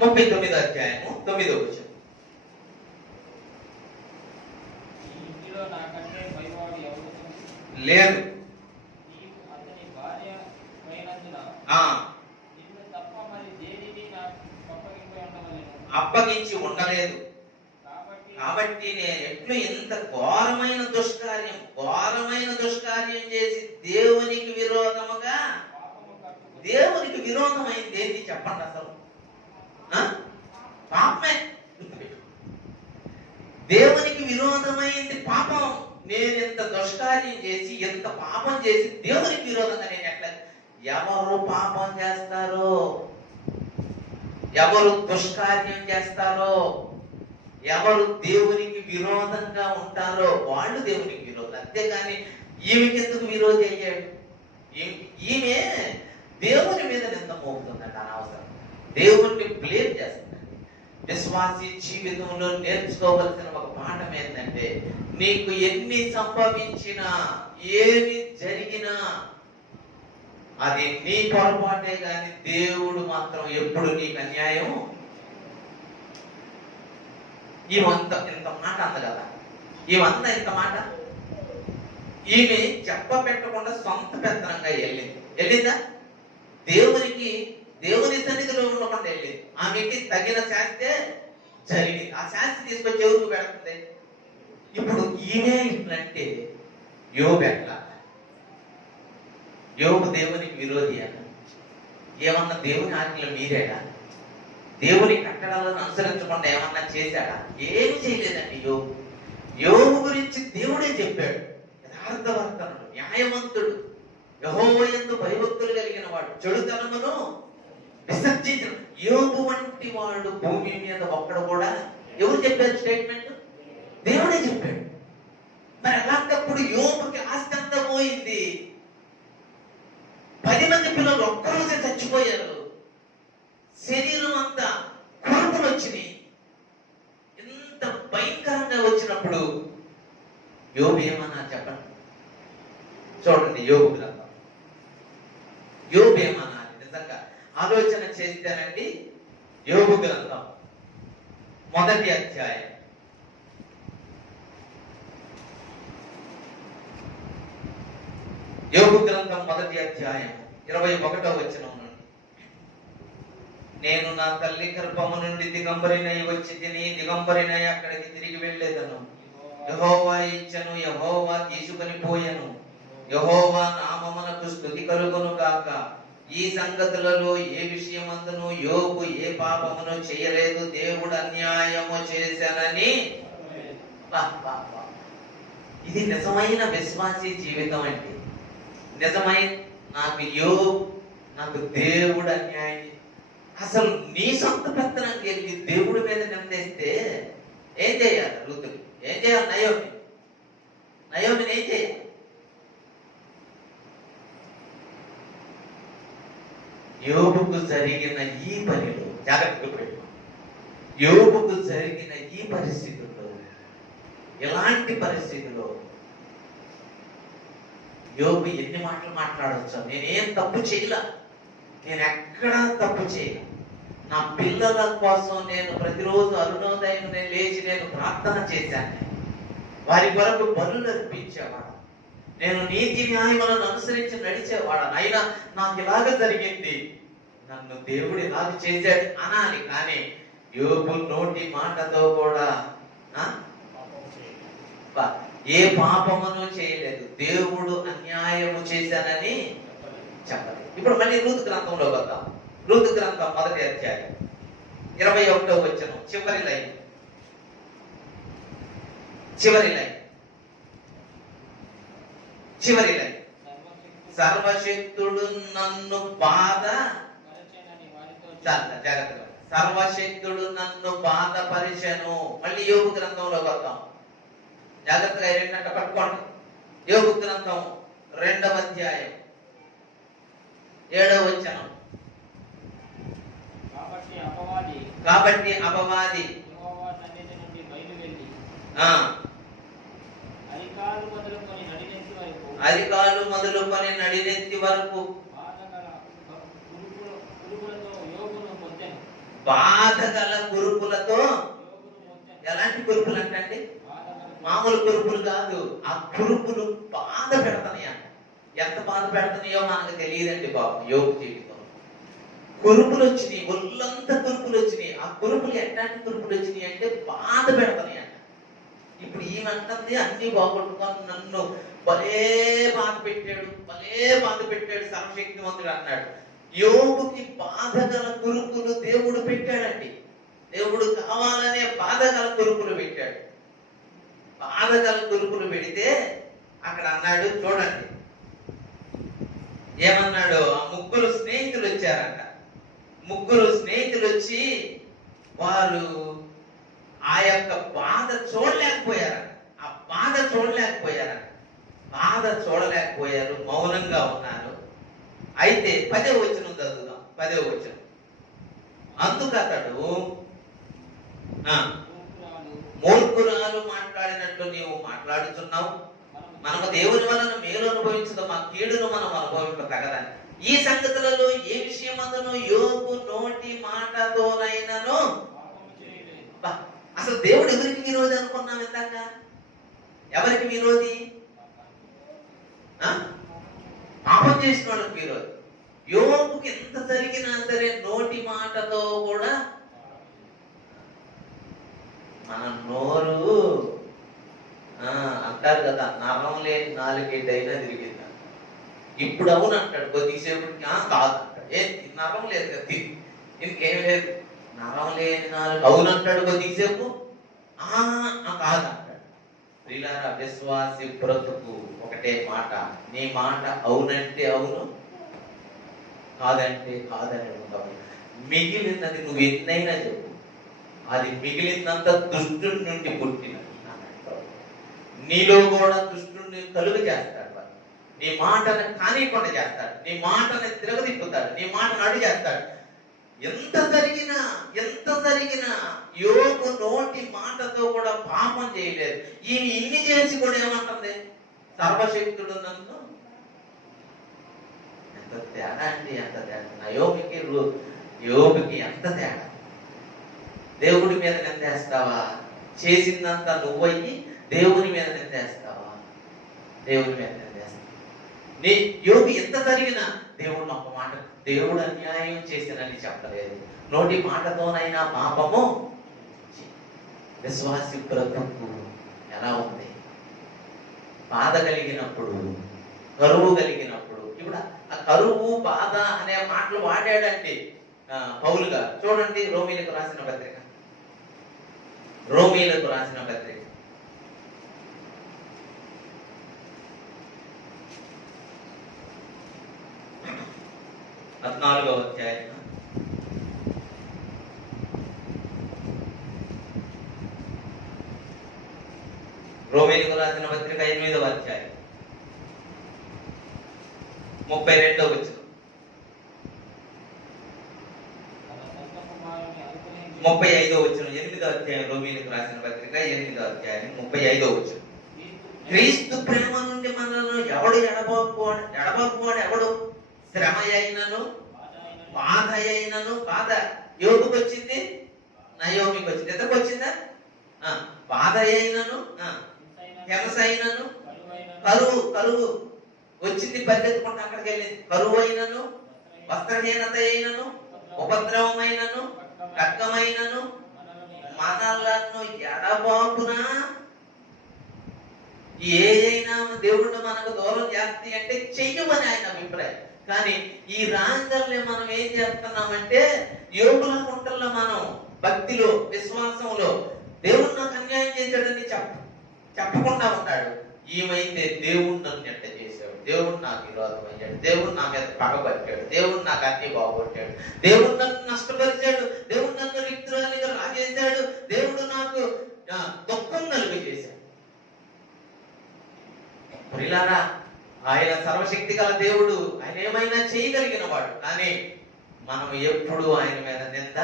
39వ అధ్యాయము 9వ వచనం. లేదు, అప్పగించి ఉండలేదు. కాబట్టి నేను ఎట్లు ఇంత ఘోరమైన దుష్కార్యం చేసి దేవునికి విరోధముగా, దేవునికి విరోధమైంది ఏంటి చెప్పండి? అసలు పాపమే. దేవునికి విరోధమైంది పాపం. నేను ఇంత దుష్కార్యం చేసి, ఎంత పాపం చేసి దేవునికి విరోధంగా నేను ఎట్లా? ఎవరు పాపం చేస్తారో, ఎవరు దుష్కార్యం చేస్తారో, ఎవరు దేవునికి విరోధంగా ఉంటారో వాళ్ళు దేవునికి విరోధం. అంతేగాని ఈమెకి ఎందుకు విరోధి అయ్యాడు? ఈమె దేవుని మీద నింద మోపుతుందంట అనవసరం. దేవుణ్ణి బ్లేమ్ చేస్తుందండి. విశ్వాసీ జీవితంలో నేర్చుకోవలసిన ఒక పాఠం ఏంటంటే, నీకు ఎన్ని సంభవించినా, ఏమి జరిగినా అది నీ పొరపాటే గాని దేవుడు మాత్రం ఎప్పుడు నీకు అన్యాయం. ఇంత మాట అంద కదా, ఇవంతా ఇంత మాట. ఈమె చెప్ప పెట్టకుండా సొంత పెత్తనంగా వెళ్ళిందా? దేవుని సన్నిధిలో ఉండకుండా వెళ్ళింది. ఆమెకి తగిన శాస్త్రే జరిగింది. ఆ శాస్త్రి తీసుకొచ్చి ఎవరికి పెడుతుంది? ఇప్పుడు ఈమె ఇట్లంటే యోబు ఎట్లా? యోబు దేవునికి విరోధి అన్న. ఏమన్నా దేవుని ఆజ్ఞలు మీరేడా? దేవుని కట్టడాలను అనుసరించకుండా ఏమన్నా చేశాడా? ఏమి చేయలేదండి. యోబు గురించి దేవుడే చెప్పాడు. యథార్థవర్తనుడు, న్యాయవంతుడు, యెహోవా యందు భయభక్తులు కలిగిన వాడు, చెడుతనమును విసర్జించిన యోబు వంటి వాడు భూమి మీద ఒక్కడు కూడా. ఎవరు చెప్పారు స్టేట్మెంట్? దేవుడే చెప్పాడు. మరి అలాంటప్పుడు యోబుకి ఆస్తి అంతా పోయింది. 10 మంది పిల్లలు ఒక్కరోజే చచ్చిపోయారు. శరీరం అంతా కురుపులు వచ్చినాయి. ఎంత భయంకరంగా వచ్చినప్పుడు యోబు ఏమన్నా చెప్పండి. చూడండి యోబు గ్రంథం. యోబు ఏమన్నా నిజంగా ఆలోచన చేస్తానండి. యోబు గ్రంథం 1వ అధ్యాయం. యోబు గ్రంథం 1వ అధ్యాయం 21వ వచనం నుండి. నేను నా తల్లి గర్భము నుండి దిగంబరినై వచ్చి తిని దిగంబరినై అక్కడికి తిరిగి వెళ్ళేదను. యెహోవా ఇచ్చను, యెహోవా తీసుకొని పోయెను. యెహోవా నామమునకు స్తుతి కలుగును గాక. ఈ సంగతులలో ఏ విషయమందును యోబు ఏ పాపమును చేయలేదు, దేవుడు అన్యాయము చేశానని. ఇది నిజమైన విశ్వాసీ జీవితం అండి. నిజమైన నాకు దేవుడు అన్యాయం. అసలు నీ సొంత పెత్తనం కలిగి దేవుడి మీద నిందేస్తే ఏం చేయాలి? ఋతులు ఏం చేయాలి? నయోమిని ఏం చేయాలి? యోబుకు జరిగిన ఈ పనిలో జాగ్రత్తగా పెట్టు. యోబుకు జరిగిన ఈ పరిస్థితుల్లో, ఎలాంటి పరిస్థితిలో యోబు ఎన్ని మాటలు మాట్లాడవచ్చు? నేనేం తప్పు చేయలా, నేను ఎక్కడా తప్పు చేయలా. నా పిల్లల కోసం నేను ప్రతిరోజు అరుణోదయం లేచి నేను ప్రార్థన చేశాను. వారి కొరకు బలులు అర్పించేవాడు. నేను నీతి న్యాయములను అనుసరించి నడిచేవాడు. అయినా నాకు ఇలాగ జరిగింది, నన్ను దేవుడు ఇలాగ చేశాడు అనాలి. కానీ యోబు నోటి మాటతో కూడా ఏ పాపమును చేయలేదు, దేవుడు అన్యాయము చేశానని చెప్పలేదు. ఇప్పుడు మళ్ళీ రూతు గ్రంథంలోకి వద్దాం. రూతు గ్రంథం 1వ అధ్యాయం 21వ వచనం. చివరి లైన్. సర్వశక్తుడు నన్ను జాగ్రత్తగా సర్వశక్తుడు నన్ను బాధపరిచెను. మళ్ళీ యోబు గ్రంథంలోకి వద్దాం. జాగ్రత్తగా ఏంటంటే పట్టుకోండి. యోబు గ్రంథం 2వ అధ్యాయం 7వ వచనం. కాబట్టి అపవాది అరికాలు మొదలుకొని నడినెత్తి వరకు బాధగల కురుపులతో. ఎలాంటి కురుపులు అంటే మామూలు కురుపులు కాదు. ఆ కురుపులు బాధ పెడతాయి అంట. ఎంత బాధ పెడతాయో మనకు తెలియదండి బాబు. యోబు జీవితం కురుపులు వచ్చినాయి, ఒళ్ళంతా కురుపులు వచ్చినాయి. ఆ కురుపులు ఎట్లాంటి కురుపులు వచ్చినాయి అంటే బాధ పెడతాయి అంట. ఇప్పుడు ఈమంటుంది అన్ని బాగొట్టుకొని నన్ను భలే బాధ పెట్టాడు సర్వశక్తివంతుడు అన్నాడు. యోబుకి బాధగల కురుపులు దేవుడు పెట్టాడండి. దేవుడు కావాలనే బాధగల కురుపులు పెట్టాడు. బాధగల కురుపులు పెడితే అక్కడ అన్నాడు, చూడండి ఏమన్నాడు. ఆ 3 స్నేహితులు వచ్చారంట. 3 స్నేహితులు వచ్చి వారు ఆ యొక్క బాధ చూడలేకపోయారంట. బాధ చూడలేకపోయారు, మౌనంగా ఉన్నారు. అయితే 10వ వచనం చదువుదాం. 10వ వచనం. అందుకతడు మూర్ఖురాలు మాట్లాడినట్లు నీవు మాట్లాడుతున్నావు. మనము దేవుని వలన మేలు అనుభవించదు, మా కీడును మనం అనుభవించ తగదని. ఈ సంగతులలో ఏ విషయమందును యోబు నోటి మాటతోనైనను. అసలు దేవుడు ఎవరికి విరోధి అనుకున్నాం ఇందాక? ఎవరికి విరోధి? పాపం చేసిన వాళ్ళకి విరోధి. యోబుకి ఎంత జరిగినా సరే నోటి మాటతో కూడా. మన నోరు అంటారు కదా, నరం లేని నాలుగేటైనా తిరిగింది. ఇప్పుడు అవును అంటాడు, కొద్దిసేపటికి కాదు అంటాడు. నరం లేదు కదా, ఇంకేం లేదు. నరం లేని నాలుగు అవును అంటాడు, కొద్దిసేపు కాదు అంటాడు. ప్రియులారా, విశ్వాసి బ్రతుకు ఒకటే మాట. నీ మాట అవునంటే అవును, కాదంటే కాదని ఉండవు. మిగిలినది నువ్వు ఎన్నైనా చెప్పు, అది మిగిలినంత దుష్టుడి నుండి పుట్టినది. నీలో కూడా దుష్టుడిని కలుగు చేస్తాడు వాడు. నీ మాటను కానివ్వకుండా చేస్తాడు, నీ మాటను తిరగదిప్పుతాడు, నీ మాటను అడుగు చేస్తాడు. ఎంత జరిగినా యోబు నోటి మాటతో కూడా పాపం చేయలేదు. ఈయన ఇన్ని చేసి కూడా ఏమంటుంది? సర్వశక్తుడు నన్ను. ఎంత తేడా అండి, ఎంత తేడా! యోబుకి ఎంత తేడా! దేవుడి మీద నిందేస్తావా? చేసిందంతా నువ్వయ్యి దేవుని మీద నిందేస్తావా? దేవుని మీద నిందేస్తావా? నీ యోబు ఎంత జరిగినా దేవుడిని ఒక మాట, దేవుడు అన్యాయం చేసినని చెప్పలేదు. నోటి మాటతోనైనా పాపము. విశ్వాసి బ్రతుకు ఎలా ఉంది? బాధ కలిగినప్పుడు, కరువు కలిగినప్పుడు, ఇప్పుడు ఆ కరువు బాధ అనే మాటలు వాడాడంటే పౌలు గారు. చూడండి రోమీలకు రాసిన పత్రిక, రోమీలకు రాసిన పత్రిక 14వ అధ్యాయం రోమీలకు రాసిన పత్రిక 8వ అధ్యాయం 32వ వచనం, 35వ వచనం. 8వ అధ్యాయం రోమీలకు రాసిన పత్రిక 8వ అధ్యాయం 35వ వచనం. క్రీస్తు ప్రేమ నుండి మనల్ని ఎవడు ఎడబాపువాడు ఎవడు? శ్రమ అయినను, బాధ అయినను. బాధ యోగుకు వచ్చింది, నయోమికి వచ్చింది. ఎంతకు వచ్చిందా? బాధ అయినను, హింస అయినను, కరువు వచ్చింది, పరిగెత్తుకుంటూ అక్కడికి వెళ్ళింది. కరువు అయినను, వస్త్రహీనత అయినను, ఉపద్రవమైనను, ఖడ్గమైనను మనలను ఎడబాపునా. ఏదైనా దేవుడు మనకు దూరం చేస్తాయి అంటే చెయ్యమని ఆయన అభిప్రాయం. కానీ ఈ రాంగల్ని మనం ఏం చేస్తున్నామంటే, యోగుల కుంటల్లో మనం భక్తిలో, విశ్వాసంలో దేవుడు నాకు అన్యాయం చేశాడని చెప్పకుండా ఉన్నాడు. ఈమైతే దేవుడు నన్ను ఎట్ట చేశాడు, దేవుడు నాకు విరోధం అయ్యాడు, దేవుడు నా మీద పగబట్టాడు, దేవుడు నాకు అన్ని బాగొట్టాడు, దేవుడు నన్ను నష్టపరిచాడు, దేవుడు నన్ను రిక్తురాలిగా రాజేశాడు, దేవుడు నాకు దుఃఖం కలుగజేశాడు. ప్రియులారా, ఆయన సర్వశక్తి గల దేవుడు, ఆయన ఏమైనా చేయగలిగిన వాడు. కానీ మనం ఎప్పుడు ఆయన మీద నింద,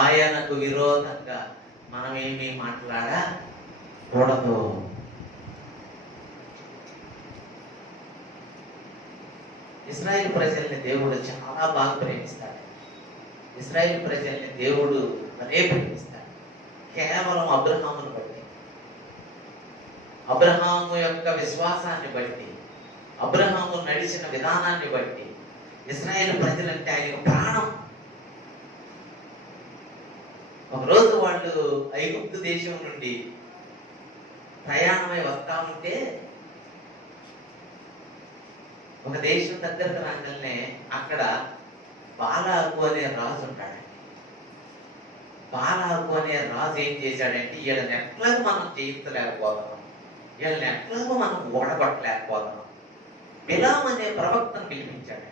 ఆయనకు విరోధంగా మనం ఏమీ మాట్లాడకూడదు. ఇశ్రాయేలు ప్రజల్ని దేవుడు చాలా బాగా ప్రేమిస్తాడు. ఇశ్రాయేలు ప్రజల్ని దేవుడు ప్రేమిస్తాడు కేవలం అబ్రహామును బట్టి, అబ్రహాము యొక్క విశ్వాసాన్ని బట్టి, అబ్రహాము నడిచిన విధానాన్ని బట్టి ఇశ్రాయేలు ప్రజలంటే ఆయన ప్రాణం. ఒకరోజు వాళ్ళు ఐగుప్తు దేశం నుండి ప్రయాణమై వస్తా ఉంటే, ఒక దేశం దగ్గరకు రాగానే అక్కడ బాలాకు అనే రాజు ఉంటాడు. బాలాకు అనే రాజు ఏం చేశాడంటే, వీళ్ళని ఎట్లాగో మనం జయించలేకపోతున్నాం, వీళ్ళని ఎట్లాగో మనం ఓడగొట్టలేకపోతున్నాం. బిలాము అనే ప్రవక్తను పిలిపించాడు.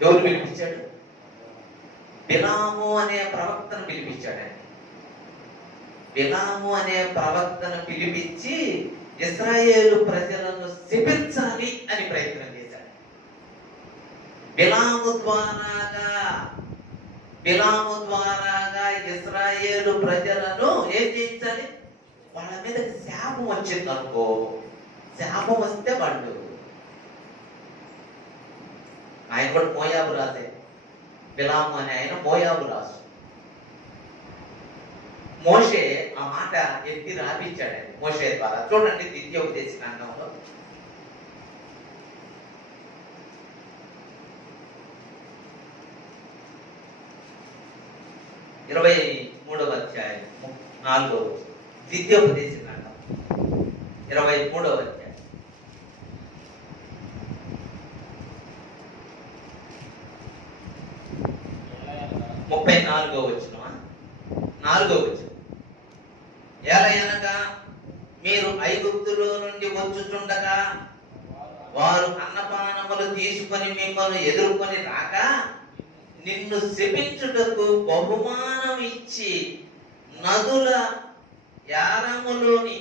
ఎవరు పిలిపించాడు? బిలాము అనే ప్రవక్తను పిలిపించాడండి. బిలాము అనే ప్రవక్తను పిలిపించి ఇశ్రాయేలు ప్రజలను శపించాలి అని ప్రయత్నం చేశాడు. బిలాము ద్వారాగా ఇశ్రాయేలు ప్రజలను ఏం చేయించాలి? వాళ్ళ మీద శాపం వచ్చింది అనుకో, శాపం వస్తే వాళ్ళు, ఆయన కూడా మోయాబు రాజే, బిలాము అని ఆయన మోయాబు రాజు. మోషే ఆ మాట ఎత్తి రాపించాడండి మోషే ద్వారా. చూడండి ద్వితీయోపదేశకాండంలో 23వ అధ్యాయం 4వ వచనం. ద్వితీయోపదేశకాండం 23వ అధ్యాయం 34వ వచనం. 4వ వచనం. ఎలయనగా మీరు ఐగుప్తులో నుండి వచ్చుచుండగా వారు అన్నపానములు తీసుకొని మిమ్మల్ని ఎదుర్కొని రాక నిన్ను శపించుటకు బహుమానం ఇచ్చి నదుల యారములోని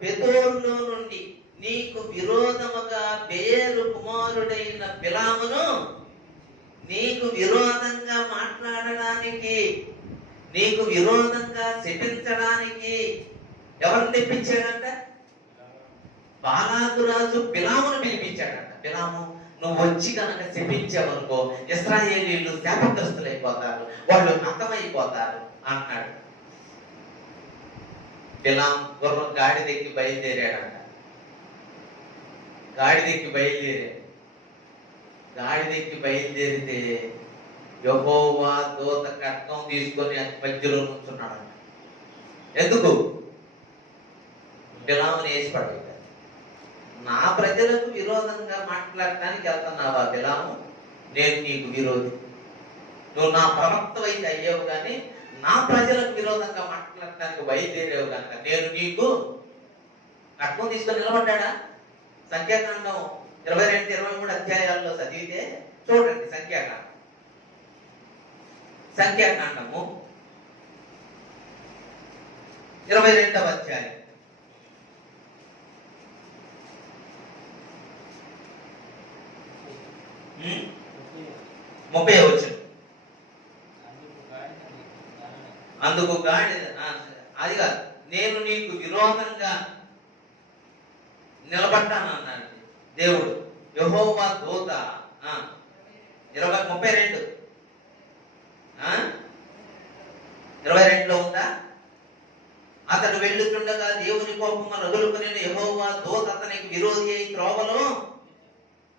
పెతోరులో నుండి నీకు విరోధముగా బేరు కుమారుడైన బిలామును నీకు విరోధంగా మాట్లాడడానికి, నీకు విరోధంగా శపించడానికి ఎవరిని తెప్పించాడంట? బాలాకు రాజు బిలామును పిలిపించాడంట. బిలాము, నువ్వు వచ్చి కనుక శపించావనుకో ఇశ్రాయేలీయులు శాపగ్రస్తులైపోతారు, వాళ్ళు అంతమైపోతారు అన్నాడు. బిలాం గుర్రం గాడిదెక్కి బయలుదేరాడంట. గాడిదెక్కి బయలుదేరితే యెహోవా దూత ఖడ్గం తీసుకొని మధ్యలో నుంచున్నాడంట. ఎందుకు? బిలాముని వేసి పడేశాడు. నా ప్రజలకు విరోధంగా మాట్లాడటానికి వెళ్తున్నావా బిలాము? నేను నీకు విరోధి. నువ్వు నా ప్రవక్తవైతే అయ్యావు కానీ నా ప్రజలకు విరోధంగా మాట్లాడటానికి బయలుదేరావు కనుక నేను నీకు ఖడ్గం తీసుకొని నిలబడ్డా. సంఖ్యాకాండం 22-23 అధ్యాయాల్లో చదివితే చూడండి. సంఖ్యాకాండము 22వ అధ్యాయం 30వ వచనం. అందుకు గాడిద, అది కాదు, నేను నీకు విరోధంగా నిలబడ్డాను అన్నాడు దేవుడు. యెహోవా దూత 32లో ఉందా? అతడు వెళ్ళుతుండగా దేవుని కోపము రగులుకొని యెహోవా దూత అతనికి విరోధి అయి త్రోవలో.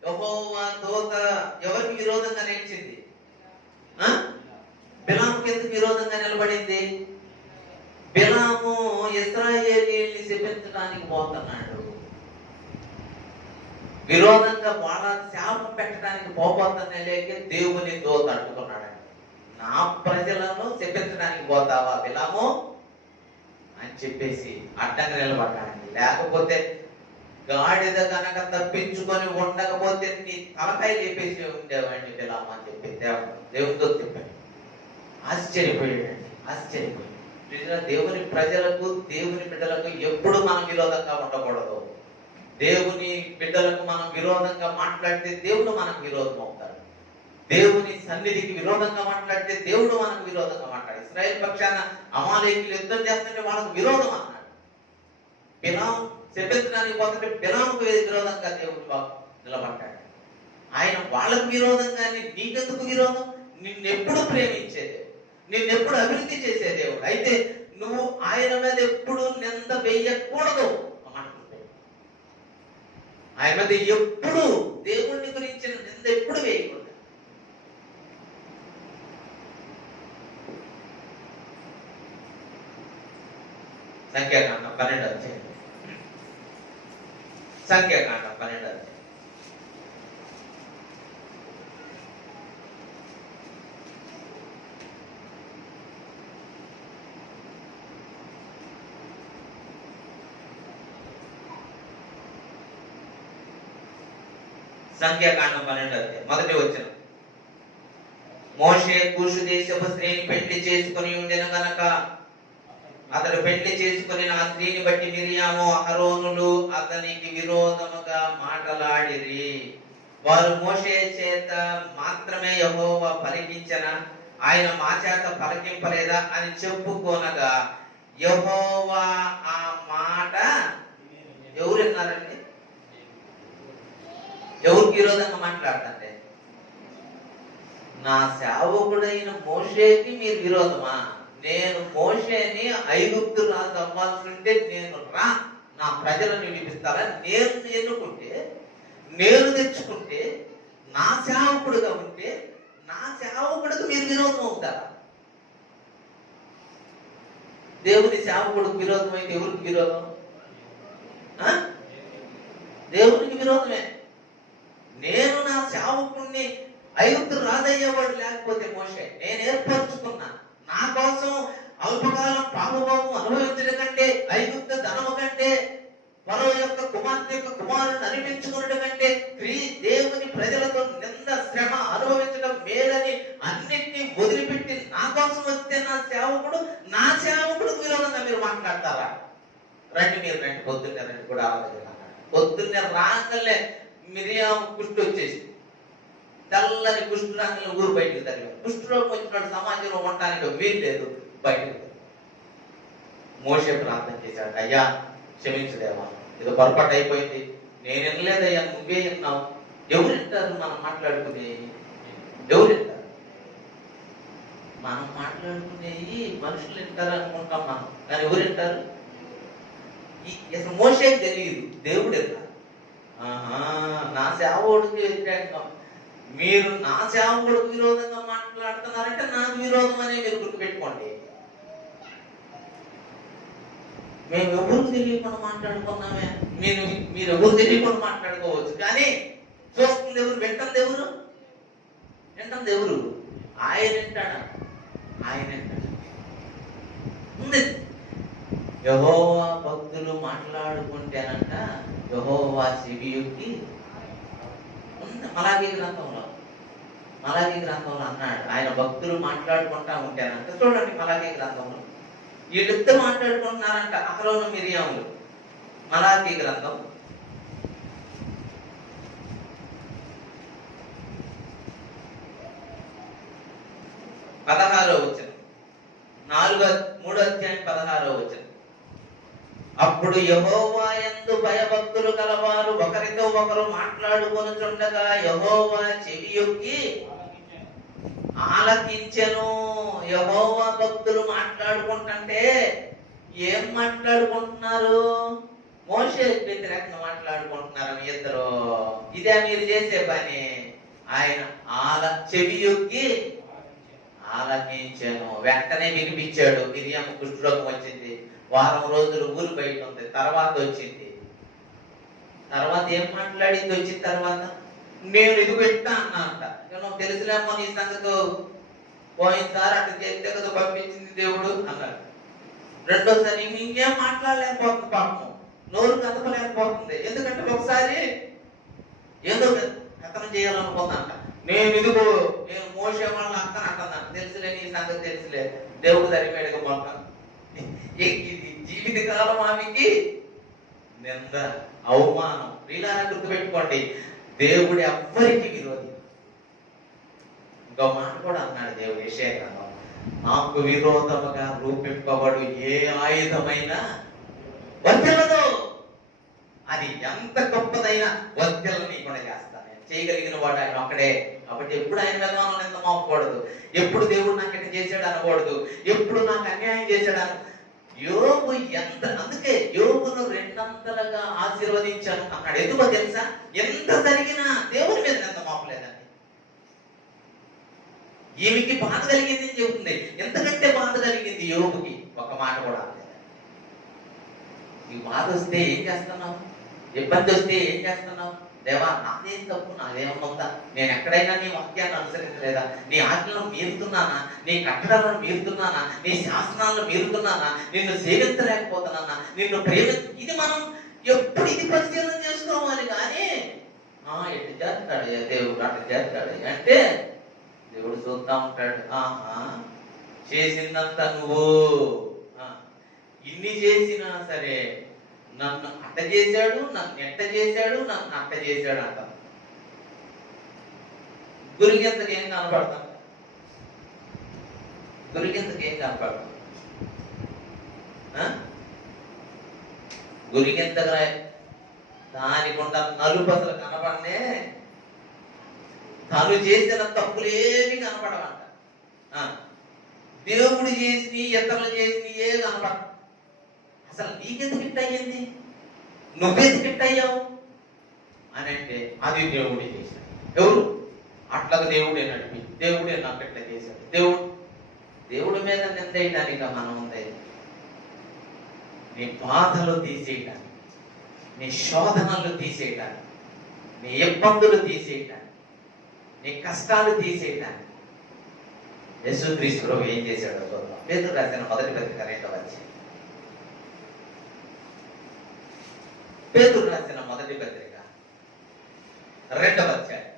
యెహోవా దూత ఎవరికి విరోధంగా నిలిచింది? బిలాముకి ఎందుకు విరోధంగా నిలబడింది? బిలాము ఇశ్రాయేలీయుల్ని శపించడానికి పోతున్నాడు. విరోధంగా వాళ్ళ శాపం పెట్టడానికి పోబోతున్న లేక దేవుని దూత అడ్డుకున్నాడు. నా ప్రజలను శపించడానికి పోతావా బిలాము అని చెప్పేసి అడ్డంగా నిలబడ్డాడు. లేకపోతే గాడిద కనుక తప్పించుకొని ఉండకపోతే నీ తలకాయ లేపేసి ఉండేవాడిని బిలాము అని చెప్పి దేవునితో చెప్పాడు. ఆశ్చర్యపోయాడు. దేవుని ప్రజలకు, దేవుని బిడ్డలకు ఎప్పుడు మనం విరోధంగా ఉండకూడదు. దేవుని బిడ్డలకు మనం విరోధంగా మాట్లాడితే దేవుడు మనకు విరోధం అవుతాడు. దేవుని సన్నిధికి విరోధంగా మాట్లాడితే దేవుడు మనకు విరోధంగా మాట్లాడు. ఇశ్రాయేల్ పక్షాన అమాలేకీయులు యుద్ధం చేస్తుంటే వాళ్ళకు విరోధం అన్నాడు. బిలాము శపించడానికి పోతుంటే బిలాముకు విరోధంగా దేవుడు నిలబడ్డాడు. ఆయన వాళ్ళకు విరోధంగా నీకెందుకు విరోధం? నిన్నెప్పుడు ప్రేమించేదే, నిన్నెప్పుడు అభివృద్ధి చేసే దేవుడు. అయితే నువ్వు ఆయన మీద ఎప్పుడు నింద వేయకూడదు. ఆయన మీద ఎప్పుడు దేవుణ్ణి గురించిన నింద ఎప్పుడు వేయకూడదు. సంఖ్యాకాండం 12వ అధ్యాయం. సంఖ్యాకాండం 12వ అధ్యాయం. సంఖ్యాకాండం 12వ అధ్యాయం 1వ వచనం. మోషే కూషు దేశపు స్త్రీని పెళ్లి చేసుకుని ఉండెను గనక అతడు పెళ్లి చేసుకుని ఆ స్త్రీని బట్టి మిరియాము అహరోనులు అతనికి విరోధముగా మాటలాడిరి. వారు మోషే చేత మాత్రమే యెహోవా పలికించనా, ఆయన మా చేత పలికింపలేదా అని చెప్పుకోనగా యెహోవా ఆ మాట ఎవరు విన్నారండి? ఎవరికి విరోధంగా మాట్లాడతాంటే? నా సేవకుడైన మోషేకి మీరు విరోధమా? నేను మోషేని ఐగుప్తు రాజు అవ్వాల్సి ఉంటే నేను నా ప్రజలను విడిపిస్తారా? నేను ఎన్నుకుంటే, నేను తెచ్చుకుంటే, నా సేవకుడుగా ఉంటే నా సేవకుడికి మీరు విరోధం అవుతారా? దేవుని సేవకుడికి విరోధం అయితే ఎవరికి విరోధం? దేవునికి విరోధమే. నేను నా సేవకుడిని ఐగుప్తు రాజయ్యేవాడు లేకపోతే మోషే నేను ఏర్పరచుకున్నా. నా కోసం అల్పకాలం పాపభావం అనుభవించడం కంటే, ఐగుప్తు ధనము కంటే, ఫరో యొక్క కుమార్తె యొక్క కుమారుని అనిపించుకున్నట్టు కంటే దేవుని ప్రజలతో నింద శ్రమ అనుభవించడం మేలని అన్నిటినీ వదిలిపెట్టి నా కోసం వస్తే నా సేవకుడు విరోధంగా మీరు మాట్లాడతారా? రండి, మీరు రండి, పొద్దున్నే రండి కూడా పొద్దున్నే రాగలే మిరియాం కుష్టి వచ్చేసి తెల్లని కుష్టి రంగుల ఊరు బయటకు తరిగారు. కుష్టిలోకి వచ్చినట్టు సమాజంలో ఉండటానికి వీలు లేదు, బయటకు. మోషే ప్రార్థన చేశాడు, అయ్యా క్షమించదేవా, ఇది పొరపాటు అయిపోయింది, నేను వినలేదయ్యా, నువ్వే విన్నావు. ఎవరు వింటారు మనం మాట్లాడుకునే? ఎవరు వింటారు? మనం మాట్లాడుకునేవి మనుషులు వింటారు అనుకుంటాం మనం, కానీ ఎవరు వింటారు? అసలు మోషే తెలియదు, దేవుడు వింటారు. నా సేవకుడికి వ్యతిరేకంగా మీరు నా సేవకుడికి విరోధంగా మాట్లాడుతున్నారంటే నాకు విరోధం అనే మీరు గుర్తుపెట్టుకోండి. మేము ఎవరికి తెలియకుండా మాట్లాడుకున్నామే, మీరు ఎవరు తెలియకుండా మాట్లాడుకోవచ్చు, కానీ చూస్తుంది ఎవరు? వింటుంది ఎవరు? వింటుంది ఎవరు? ఆయన వింటాడా? ఆయన వింటాడు. ఉంది యెహోవా భక్తులు మాట్లాడుకుంటేనంట యెహోవా చెవియొగ్గి ఉంది. మలాకీ గ్రంథంలో అన్నాడు, ఆయన భక్తులు మాట్లాడుకుంటా ఉంటానంట. చూడండి మలాకీ గ్రంథంలో వీళ్ళిద్దరు మాట్లాడుకుంటున్నారంట, అహరోను మిరియాములు. మలాకీ గ్రంథం 16వ వచనం, 3వ అధ్యాయం 16వ వచనం. అప్పుడు యెహోవా యందు భయభక్తులు గలవారు ఒకరితో ఒకరు మాట్లాడుకొనుచుండగా యెహోవా చెవియొగ్గి ఆలకించెను. యెహోవా భక్తులు మాట్లాడుకుంటుంటే ఏం మాట్లాడుకుంటున్నారు? మోషే వ్యతిరేకంగా మాట్లాడుకుంటున్నారని ఇద్దరు. ఇదే మీరు చేసే పని. ఆయన చెవియొగ్గి ఆలకించెను, వెంటనే వినిపించాడు. మిరియాము కుష్ఠరోగం వచ్చింది, వారం రోజులు ఊరు బయట ఉంది, తర్వాత వచ్చింది. తర్వాత ఏం మాట్లాడింది? వచ్చిన తర్వాత నేను ఇది పెట్టా అన్నా అంట. నేను తెలుసులేమో నీ సంగతి, పోయినసారి అట్లా చేస్తే కదా పంపించింది దేవుడు అన్నాడు. రెండోసారి ఇంకేం మాట్లాడలేకపోతుంది, పాపం నోరు కదపలేకపోతుంది. ఎందుకంటే ఒకసారి ఏదో కథనం చేయాలనుకుందంట. నేను మోసే వాళ్ళ అక్కను అంటున్నాను, తెలుసులే నీ సంగతి తెలుసులే, దేవుడు సరిపోయాడు మొత్తం. జీవితకాలం ఆమెకి నింద, అవమానం. వీళ్ళని గుర్తుపెట్టుకోండి, దేవుడి ఎవ్వరికి విరోధి. ఇంకో మాట కూడా అన్నాడు దేవుడు యెషయా గ్రంథం, నాకు విరోధముగా రూపింపబడు ఏ ఆయుధమైనా వర్తిల్లదు. అది ఎంత గొప్పదైనా వర్తిల్లని కూడా చేస్తాను. చేయగలిగిన వాడు ఆయన ఒక్కడే. కాబట్టి ఎప్పుడు ఆయన వెళ్ళాలని ఎంత మోపకూడదు, ఎప్పుడు దేవుడు నాకు ఎట్లా చేశాడు అనకూడదు, ఎప్పుడు నాకు అన్యాయం చేశాడు అన. యోబు అందుకే యోబును రెండంతలుగా ఆశీర్వదించాను అన్నాడు. ఎందుకో తెలుసా? ఎంత జరిగినా దేవుని మీద ఎంత మోపలేదండి. ఈమెకి బాధ కలిగింది అని చెబుతుంది. ఎంతకంటే బాధ కలిగింది యోబుకి, ఒక మాట కూడా అనలేదు. ఈ బాధ వస్తే ఏం చేస్తున్నావు? ఇబ్బంది వస్తే ఏం చేస్తున్నావు? దేవా, నాదేం తప్పు, నాదేమవుతా? నేను ఎక్కడైనా నీ వాక్యాన్ని అనుసరించలేదా? నీ ఆజ్ఞలను మీరుతున్నానా? నీ కట్టడాలను మీరుతున్నానా? నీ శాసనాలను మీరుతున్నానా? నిన్ను సేవించలేకపోతున్నానా? నిన్ను ఇది మనం ఎప్పుడు ఇది పరిశీలన చేసుకోవాలి. కానీ ఎట్టు చేస్తాడు దేవుడు, అట్లా చేస్తాడు అంటే దేవుడు చూస్తా ఉంటాడు. చేసిందంతా నువ్వు ఇన్ని చేసినా సరే నన్ను అట్ట చేశాడు, నన్ను ఎట్ట చేశాడు, నన్ను అట్ట చేశాడు అంట. గురిగింతకేం కనపడతాం? గురిగింతకేం కనపడతాం? గురిగింతగా దానికి ఉన్న నలుపు అసలు కనపడనే. తను చేసిన తప్పులేమి కనపడవంట. దేవుడు చేసి ఇతరులు చేసి ఏ కనపడ. అసలు నీకెందుకు హిట్ అయ్యింది, నువ్వెందుకు హిట్ అయ్యావు అని అంటే అది దేవుడే చేశాడు. ఎవరు? అట్లాగా దేవుడే నడిపి, దేవుడే నాకు ఇట్లా చేశాడు. దేవుడి మీద నిందేయడానికి మనం ఉంది. నీ బాధలు తీసేయటానికి, నీ శోధనలు తీసేయటానికి, నీ ఇబ్బందులు తీసేయటానికి, నీ కష్టాలు తీసేయటానికి యేసుక్రీస్తు ప్రభువు ఏం చేశాడో చూద్దాం. పేతురు రాసిన మొదటి పత్రిక 2వ అధ్యాయం. పేతురు రాసిన మొదటి పత్రిక 2వ అధ్యాయం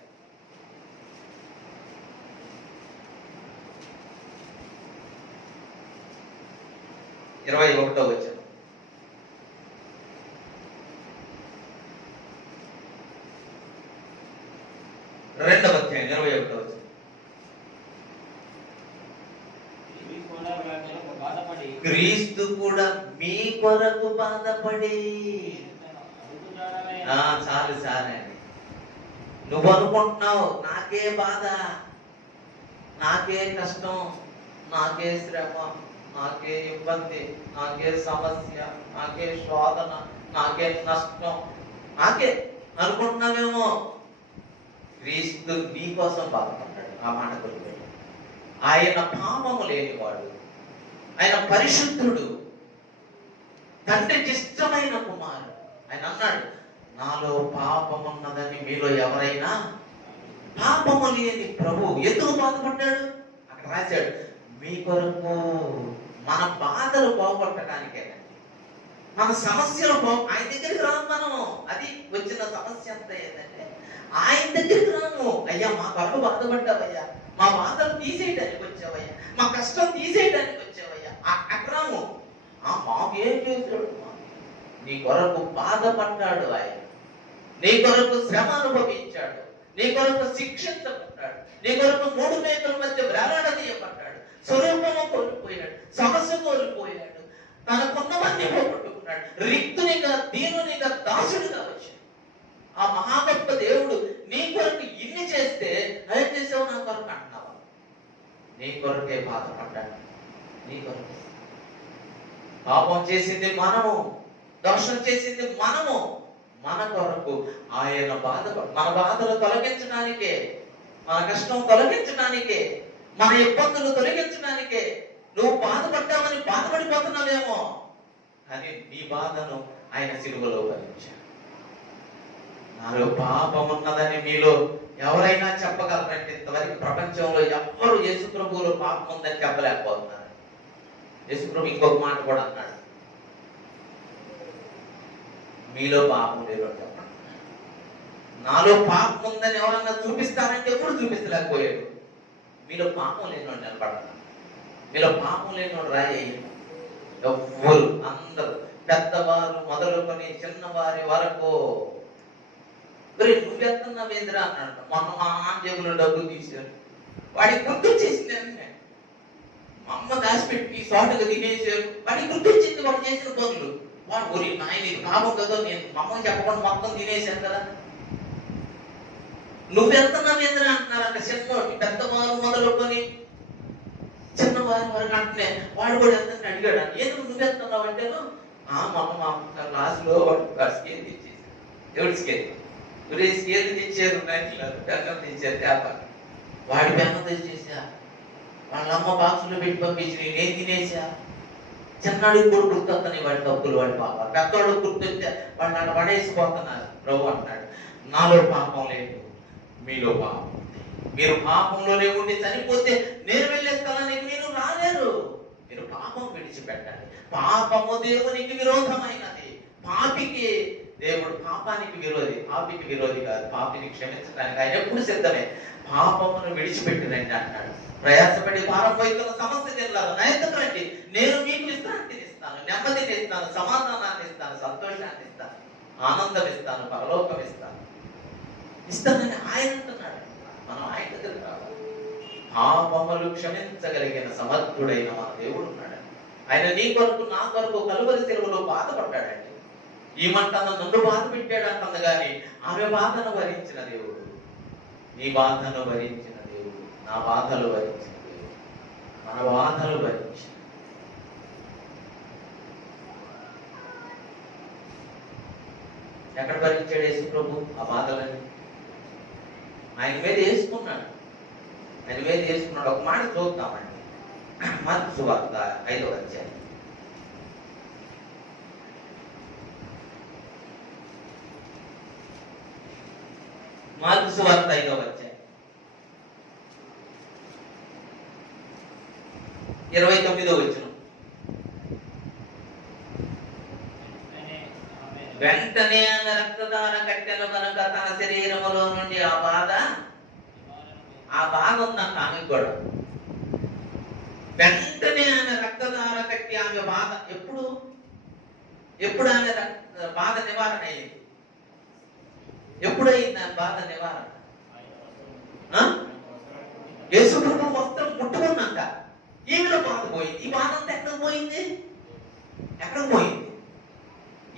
21వ వచనం. రెండవ అధ్యాయం 21వ వచనం. క్రీస్తు కూడా మీ కొరకు బాధపడి. చాలు చాలండి. నువ్వు అనుకుంటున్నావు నాకే బాధ, నాకే కష్టం, నాకే శ్రమ, నాకే ఇబ్బంది, నాకే సమస్య, నాకే శోధన, నాకే నష్టం, నాకే అనుకుంటున్నావేమో. క్రీస్తు నీ కోసం బాధపడ్డాడు. ఆ మాట గుర్తుపెట్టు. ఆయన పాపము లేనివాడు, ఆయన పరిశుద్ధుడు, తండ్రికి ఇష్టమైన కుమారుడు. ఆయన అన్నాడు, నాలో పాపమున్నదని మీలో ఎవరైనా. పాపము లేని ప్రభు ఎందుకు బాధపడ్డాడు? అక్కడ రాశాడు, మీ కొరకు. మన బాధలు పోగొట్టడానికేనండి, మన సమస్యలు ఆయన దగ్గరికి రాము మనం. అది వచ్చిన సమస్య అంతా ఏంటంటే ఆయన దగ్గరికి రాము. అయ్యా మా కొరకు బాధపడ్డావయ్యా, మా బాధలు తీసేయడానికి వచ్చావయ్యా, మా కష్టం తీసేయడానికి వచ్చావయ్యా. అక్కడ రాము. మాకేం చేశాడు? నీ కొరకు బాధపడ్డాడు ఆయన, నీ కొరకు శ్రమ అనుభవించాడు, నీ కొరకు శిక్షించబడ్డాడు, నీ కొరకు 3 మేకల మధ్య వేలాడదీయబడ్డాడు, స్వరూపము కోల్పోయాడు, సమస్య కోల్పోయాడు, తనకున్నవన్నీ పోగొట్టుకున్నాడు, రిక్తునిగా దీనునిగా దాసుడిగా వచ్చాడు. ఆ మహాగొప్ప దేవుడు నీ కొరకు ఇన్ని చేస్తే ఏం చేసావు? నా కొరకు అంటున్నావా? నీ కొరకే బాధపడ్డాడు. నీ కొరకే. పాపం చేసింది మనము, దోషం చేసింది మనము. మన కొరకు ఆయన మన బాధలు తొలగించడానికే, మన కష్టం తొలగించడానికే, మన ఇబ్బందులు తొలగించడానికే. నువ్వు బాధపడ్డావని బాధపడిపోతున్నావేమో, కానీ నీ బాధను ఆయన సిలువలో భరించాడు. నాలో పాపం ఉన్నదని మీలో ఎవరైనా చెప్పగలరంటే ఇంతవరకు ప్రపంచంలో ఎవ్వరు యేసు ప్రభువులో పాపం ఉందని చెప్పలేకపోతున్నారు. యేసు ప్రభు ఇంకొక మాట కూడా అన్నాడు, మీలో పాపం లేదు చెప్పండి. నాలో పాపం ఉందని ఎవరన్నా చూపిస్తారంటే ఎప్పుడు చూపించలేకపోయాడు. మీలో పాపం లేనివాడు నిలబడతాను. మీలో పాపం లేనివాడు రాయి. ఎవ్వరు, అందరూ, పెద్దవారు మొదలుకొని చిన్నవారి వరకు. నువ్వెత్తన్నావేంద్రా అన్నాడు. మొన్న మా అమ్మ జేబులో డబ్బులు తీశారు. వాడికి గుర్తొచ్చేసింది. మా అమ్మ దాచిపెట్టి సాటుగా తినేసారు. వాడికి గుర్తొచ్చింది వాడు చేసిన పనులు. వాడు ఊరి నాయన ఇది పాపం కదా, నేను మా అమ్మకి చెప్పకుండా మొత్తం తినేసాను కదా. నువ్వెత్తన్నావేంద్రా అంటున్నారంట. చిన్నవాడు, పెద్దవారు మొదలుకొని చిన్నవారి వరకు అంటున్నాయి. వాడు కూడా ఎంత అడిగాడు, ఎందుకు నువ్వెత్తన్నావు అంటే, మొన్న మా క్లాసులో వాడు స్కేల్ తెచ్చేసారు. ఎవరి స్కేల్? స్కేల్ తెచ్చారు, పెన్నం తెచ్చారు, పేపర్. వాడి పెన్నం తెచ్చేసా, వాళ్ళ అమ్మ బాక్సులో పెట్టి పంపించి నేను తినేసా. చిన్నాడికి కూడా గుర్తొస్తాను వాడి తప్పులు, వాడి పాప. పెద్దవాడు గుర్తొస్తే వాడు నన్ను పడేసిపోతున్నారు. ప్రభు అంటాడు, నాలో పాపం లేదు, మీలో పాపం. మీరు పాపంలోనే ఉండి చనిపోతే నేను వెళ్ళే స్థలానికి మీరు రాలేరు. మీరు పాపం విడిచిపెట్టాలి. పాపము దేవునికి విరోధమైనది. పాపికి దేవుడు పాపానికి విరోధి, పాపికి విరోధి కాదు. పాపిని క్షమించడానికి ఆయన ఎప్పుడు సిద్ధమే. పాపమును విడిచిపెట్టినండి అన్నాడు. ప్రయాసపడి భారం పోయిన సమస్య జిల్లాలో నా ఎందుకు రండి, నేను మీకు విశ్రాంతిని ఇస్తాను, నెమ్మదిని ఇస్తాను, సమాధానాన్ని ఇస్తాను, సంతోషాన్ని ఇస్తాను, ఆనందం ఇస్తాను, పరలోకం ఇస్తానని ఆయన అంటున్నాడు. మనం ఆయన దగ్గర కావాలి. పాపములు క్షమించగలిగిన సమర్థుడైన మన దేవుడు ఉన్నాడు. ఆయన నీ కొరకు నా కొరకు కలువరి శిలువలో బాధపడ్డాడండి. ఈ మంటను నన్ను బాధ పెట్టాడు అంటుంది, కానీ ఆమె బాధను భరించిన దేవుడు. నీ బాధను భరించిన దేవుడు, నా బాధలు భరించిన దేవుడు, మన బాధలు భరించిన. ఎక్కడ భరించాడు యేసు ప్రభు ఆ బాధలని? ఆయన మీద వేసుకున్నాడు. ఆయన మీద వేసుకున్నాడు. ఒక మాట చూద్దామండి. మార్కు సువార్త 5వ అధ్యాయం. మార్కు సువార్త 5వ అధ్యాయం 29వ వచనం. వెంటనే ఆమె రక్తధార కట్టెలు కనుక తన శరీరములో నుండి ఆ బాధ ఉందంట ఆమెకు కూడా. వెంటనే ఆమె రక్తధార కట్టి ఆమె బాధ ఎప్పుడు ఆమె బాధ నివారణ అయ్యింది? ఎప్పుడైంది ఆ బాధ నివారణ? యేసుప్రభు వస్త్రం ముట్టుకున్నాక ఈమెలో బాధ పోయింది. ఈ బాధ అంతా ఎక్కడికి పోయింది?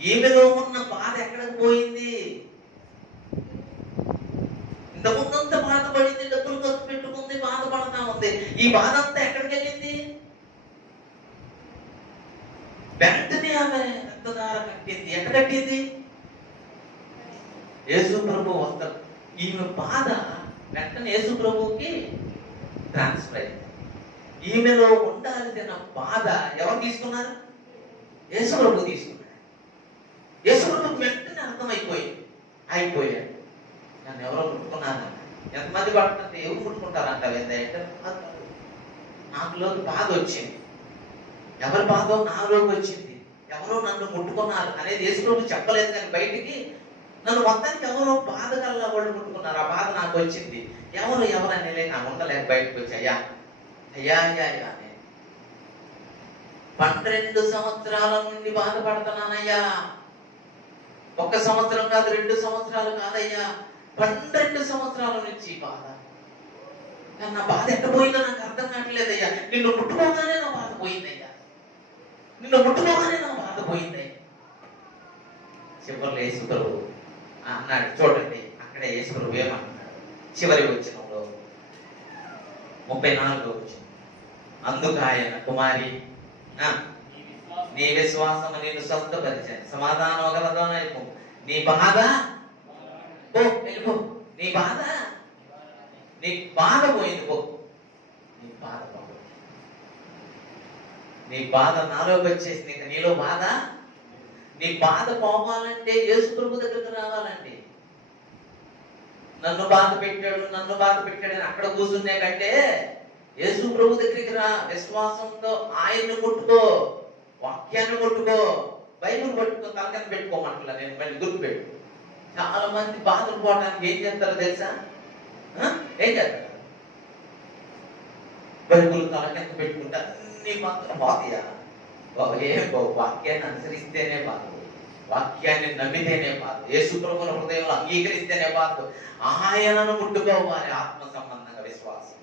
ఈమెలో ఉన్న బాధ ఎక్కడికి పోయింది? ఇంతకుముందంతా బాధపడింది, డబ్బులు ఖర్చు పెట్టుకుంది, బాధపడతా ఉంది. ఈ బాధ అంతా ఎక్కడికి వెళ్ళింది? వెంటనే ఆమె రక్తధార కట్టింది. ఎక్కడ కట్టింది? యేసు ప్రభు వస్త్రం. ఈమె బాధ వెంటనే యేసు ప్రభువుకి ట్రాన్స్ఫర్ అయింది. ఈమెలో ఉండాల్సిన బాధ ఎవరు తీసుకున్నారు? యేసు ప్రభు తీసుకున్నాడు. యేసు ప్రభుకి వెంటనే అయిపోయాడు. నన్ను ఎవరో ముట్టుకున్నాను. ఎంతమంది పడుతుంటే ఎవరు ముట్టుకుంటారంట? ఏంటంటే నాకులోకి బాధ వచ్చింది. ఎవరి బాధో నాలోకి వచ్చింది. ఎవరో నన్ను ముట్టుకున్నారు అనేది యేసు ప్రభు చెప్పలేదు, కానీ బయటికి నన్ను మొత్తానికి ఎవరో బాధ కల్లా వాళ్ళు ముట్టుకున్నారు. ఆ బాధ నాకు వచ్చింది. ఎవరు అనేది నాకు ఉండలేక బయటకు వచ్చి అయ్యా 12 సంవత్సరాల నుండి బాధపడుతున్నానయ్యా. 1 సంవత్సరం కాదు, 2 సంవత్సరాలు కాదయ్యా, 12 సంవత్సరాల నుంచి బాధ. నా బాధ ఎక్కడ పోయిందో నాకు అర్థం కావట్లేదయ్యా. నిన్ను ముట్టుకోగానే నా బాధ పోయిందయ్యా. చివరిలో యేసు ప్రభు అన్నాడు. చూడండి అక్కడే యేసు ప్రభు ఏమన్నాడు? చివరి వచనంలో 34వ వచనం. అందుకు ఆయన, కుమారి, నీ విశ్వాసము నేను స్వస్థపరిచాను, సమాధానం ఒకలదోనైపో, నీ బాధ వెళ్ళిపో, నీ బాధ పోయింది పో. నీ బాధ నాలోకి వచ్చేసింది. ఇంకా నీలో బాధ, నీ బాధ పోవాలంటే యేసు ప్రభు దగ్గరకు రావాలండి. నన్ను బాధ పెట్టాడు అని అక్కడ కూర్చునే కంటే యేసు ప్రభు దగ్గరికి రా. విశ్వాసంతో ఆయన్ని ముట్టుకో, వాక్యాన్ని ముట్టుకో, బైబిల్ పట్టుకో, తలకన పెట్టుకోమంటలా. నేను మళ్ళీ గుర్తుపెట్టు. చాలా మంది బాధలు పోవడానికి ఏం చేస్తారో తెలుసా? ఏం చేస్తారు? బైబిల్ తలకెంత పెట్టుకుంటారు. అన్ని మాత్రం బాధయా? వాక్యాన్ని అనుసరిస్తేనే బాధ, వాక్యాన్ని నమ్మితేనే బాధ, యేసు ప్రభువుల హృదయంలో అంగీకరిస్తేనే బాధ. ఆయనను ముట్టుకోవాలి. ఆత్మ సంబంధంగా విశ్వాసం.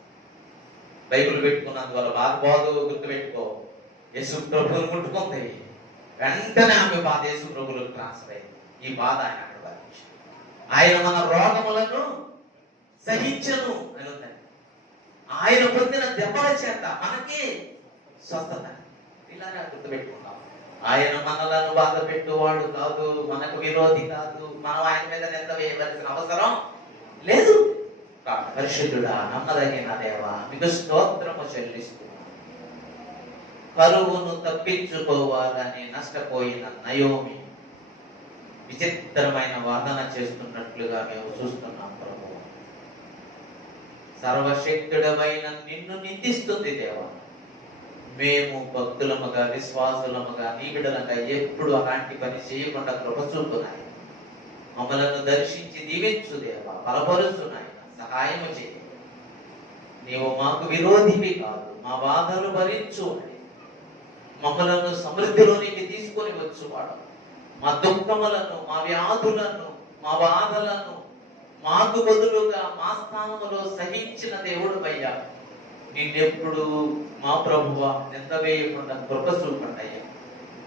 బైబిల్ పెట్టుకున్నందువల్ల బాధ పోదు. గుర్తుపెట్టుకో, యేసు ప్రభువును ముట్టుకుంది, వెంటనే ఆమె బాధ యేసు ప్రభువులకు ట్రాన్స్ఫర్ అయింది. ఈ బాధ ఆయన అక్కడ భరించాడు. ఆయన మన రోగములను సహించను అని ఉందండి. ఆయన పొందిన దెబ్బల చేత మనకి స్వస్థత. ఇలాగా గుర్తుపెట్టుకున్నాం. ఆయన మనలను బాధ పెట్టువాడు కాదు, మనకు విరోధి కాదు. మనం ఆయన మీద నింద వేయవలసిన అవసరం లేదు. పరిశుద్ధుడా, నమ్మదగిన దేవా, మీకు స్తోత్రము చెల్లిస్తున్నాను. కరువును తప్పించుకోవాలని నష్టపోయిన నయోమి విచిత్రమైన వాదన చేస్తున్నట్లుగా మేము చూస్తున్నాం. ప్రభు, సర్వశక్తుడమైన నిన్ను నిందిస్తుంది దేవా. మేము భక్తులముగా, విశ్వాసులముగా, నీ బిడ్డలుగా ఎప్పుడు అలాంటి పని చేయకుండా కృప చూపునాయి. మమ్మలను దర్శించి దీవించు దేవా, బలపరుస్తున్నాయి, సహాయము చేయి. నీవు మాకు విరోధివి కాదు, మా బాధలు భరించు అని మమ్మలను సమృద్ధిలోనికి తీసుకొని వచ్చువాడు. మా దుఃఖములను, మా వ్యాధులను, మా బాధలను మాకు బదులుగా మా స్థానంలో సహించిన దేవుడు అయ్యా. నిన్నెప్పుడు మా ప్రభువ నింద వేయకుండా కృప చూపండి.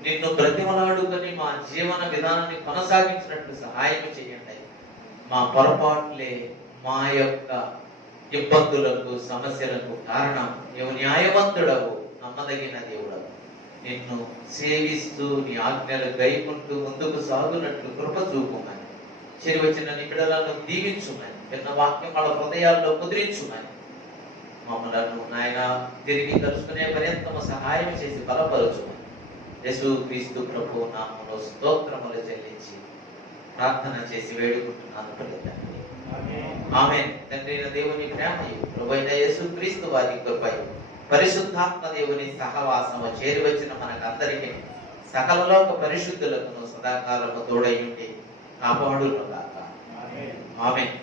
నిన్ను బ్రతిమలాడుకొని మా జీవన విధానాన్ని కొనసాగించినట్లు సహాయం చేయండి. మా పొరపాట్లే మా యొక్క ఇబ్బందులకు, సమస్యలకు కారణం. నీవు న్యాయవంతుడవు, నమ్మదగిన దేవుడవు. నిన్ను సేవిస్తూ నీ ఆజ్ఞలు గైకుంటూ ముందుకు సాగునట్లు కృప చూపుమని, చెరి వచ్చిన నీ బిడ్డలను దీవించుమని, విన్న వాక్యం వాళ్ళ హృదయాల్లో ముద్రించుమని, మమ్మలను నాయన తిరిగి కలుసుకునే పర్యంతము సహాయం చేసి బలపరచుమని యేసు క్రీస్తు ప్రభు నామములో స్తోత్రములు చెల్లించి ప్రార్థన చేసి వేడుకుంటున్నాను తండ్రి. ఆమేన్. తండ్రి అయిన దేవుని ప్రేమయు, ప్రభువైన యేసు క్రీస్తు వారి కృపయు, పరిశుద్ధాత్మ దేవుని సహవాసము చేరి వచ్చిన మనకందరికీ సకల లోక పరిశుద్ధులకు సదాకాలము తోడై ఉండి కాపాడును గాక. ఆమేన్.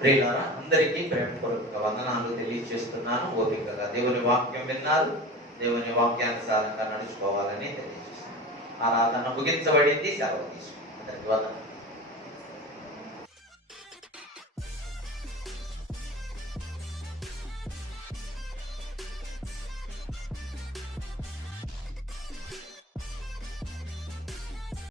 ప్రియులారా, అందరికీ ప్రేమపూర్వక వందనాలు తెలియజేస్తున్నాను. ఓపికగా దేవుని వాక్యం విన్నారు, దేవుని వాక్యానుసారంగా నడుచుకోవాలని తెలియజేస్తున్నాను. ఆరాధన ముగించబడింది. సెలవు తీసుకుంటాం. అందరికీ వందనాలు.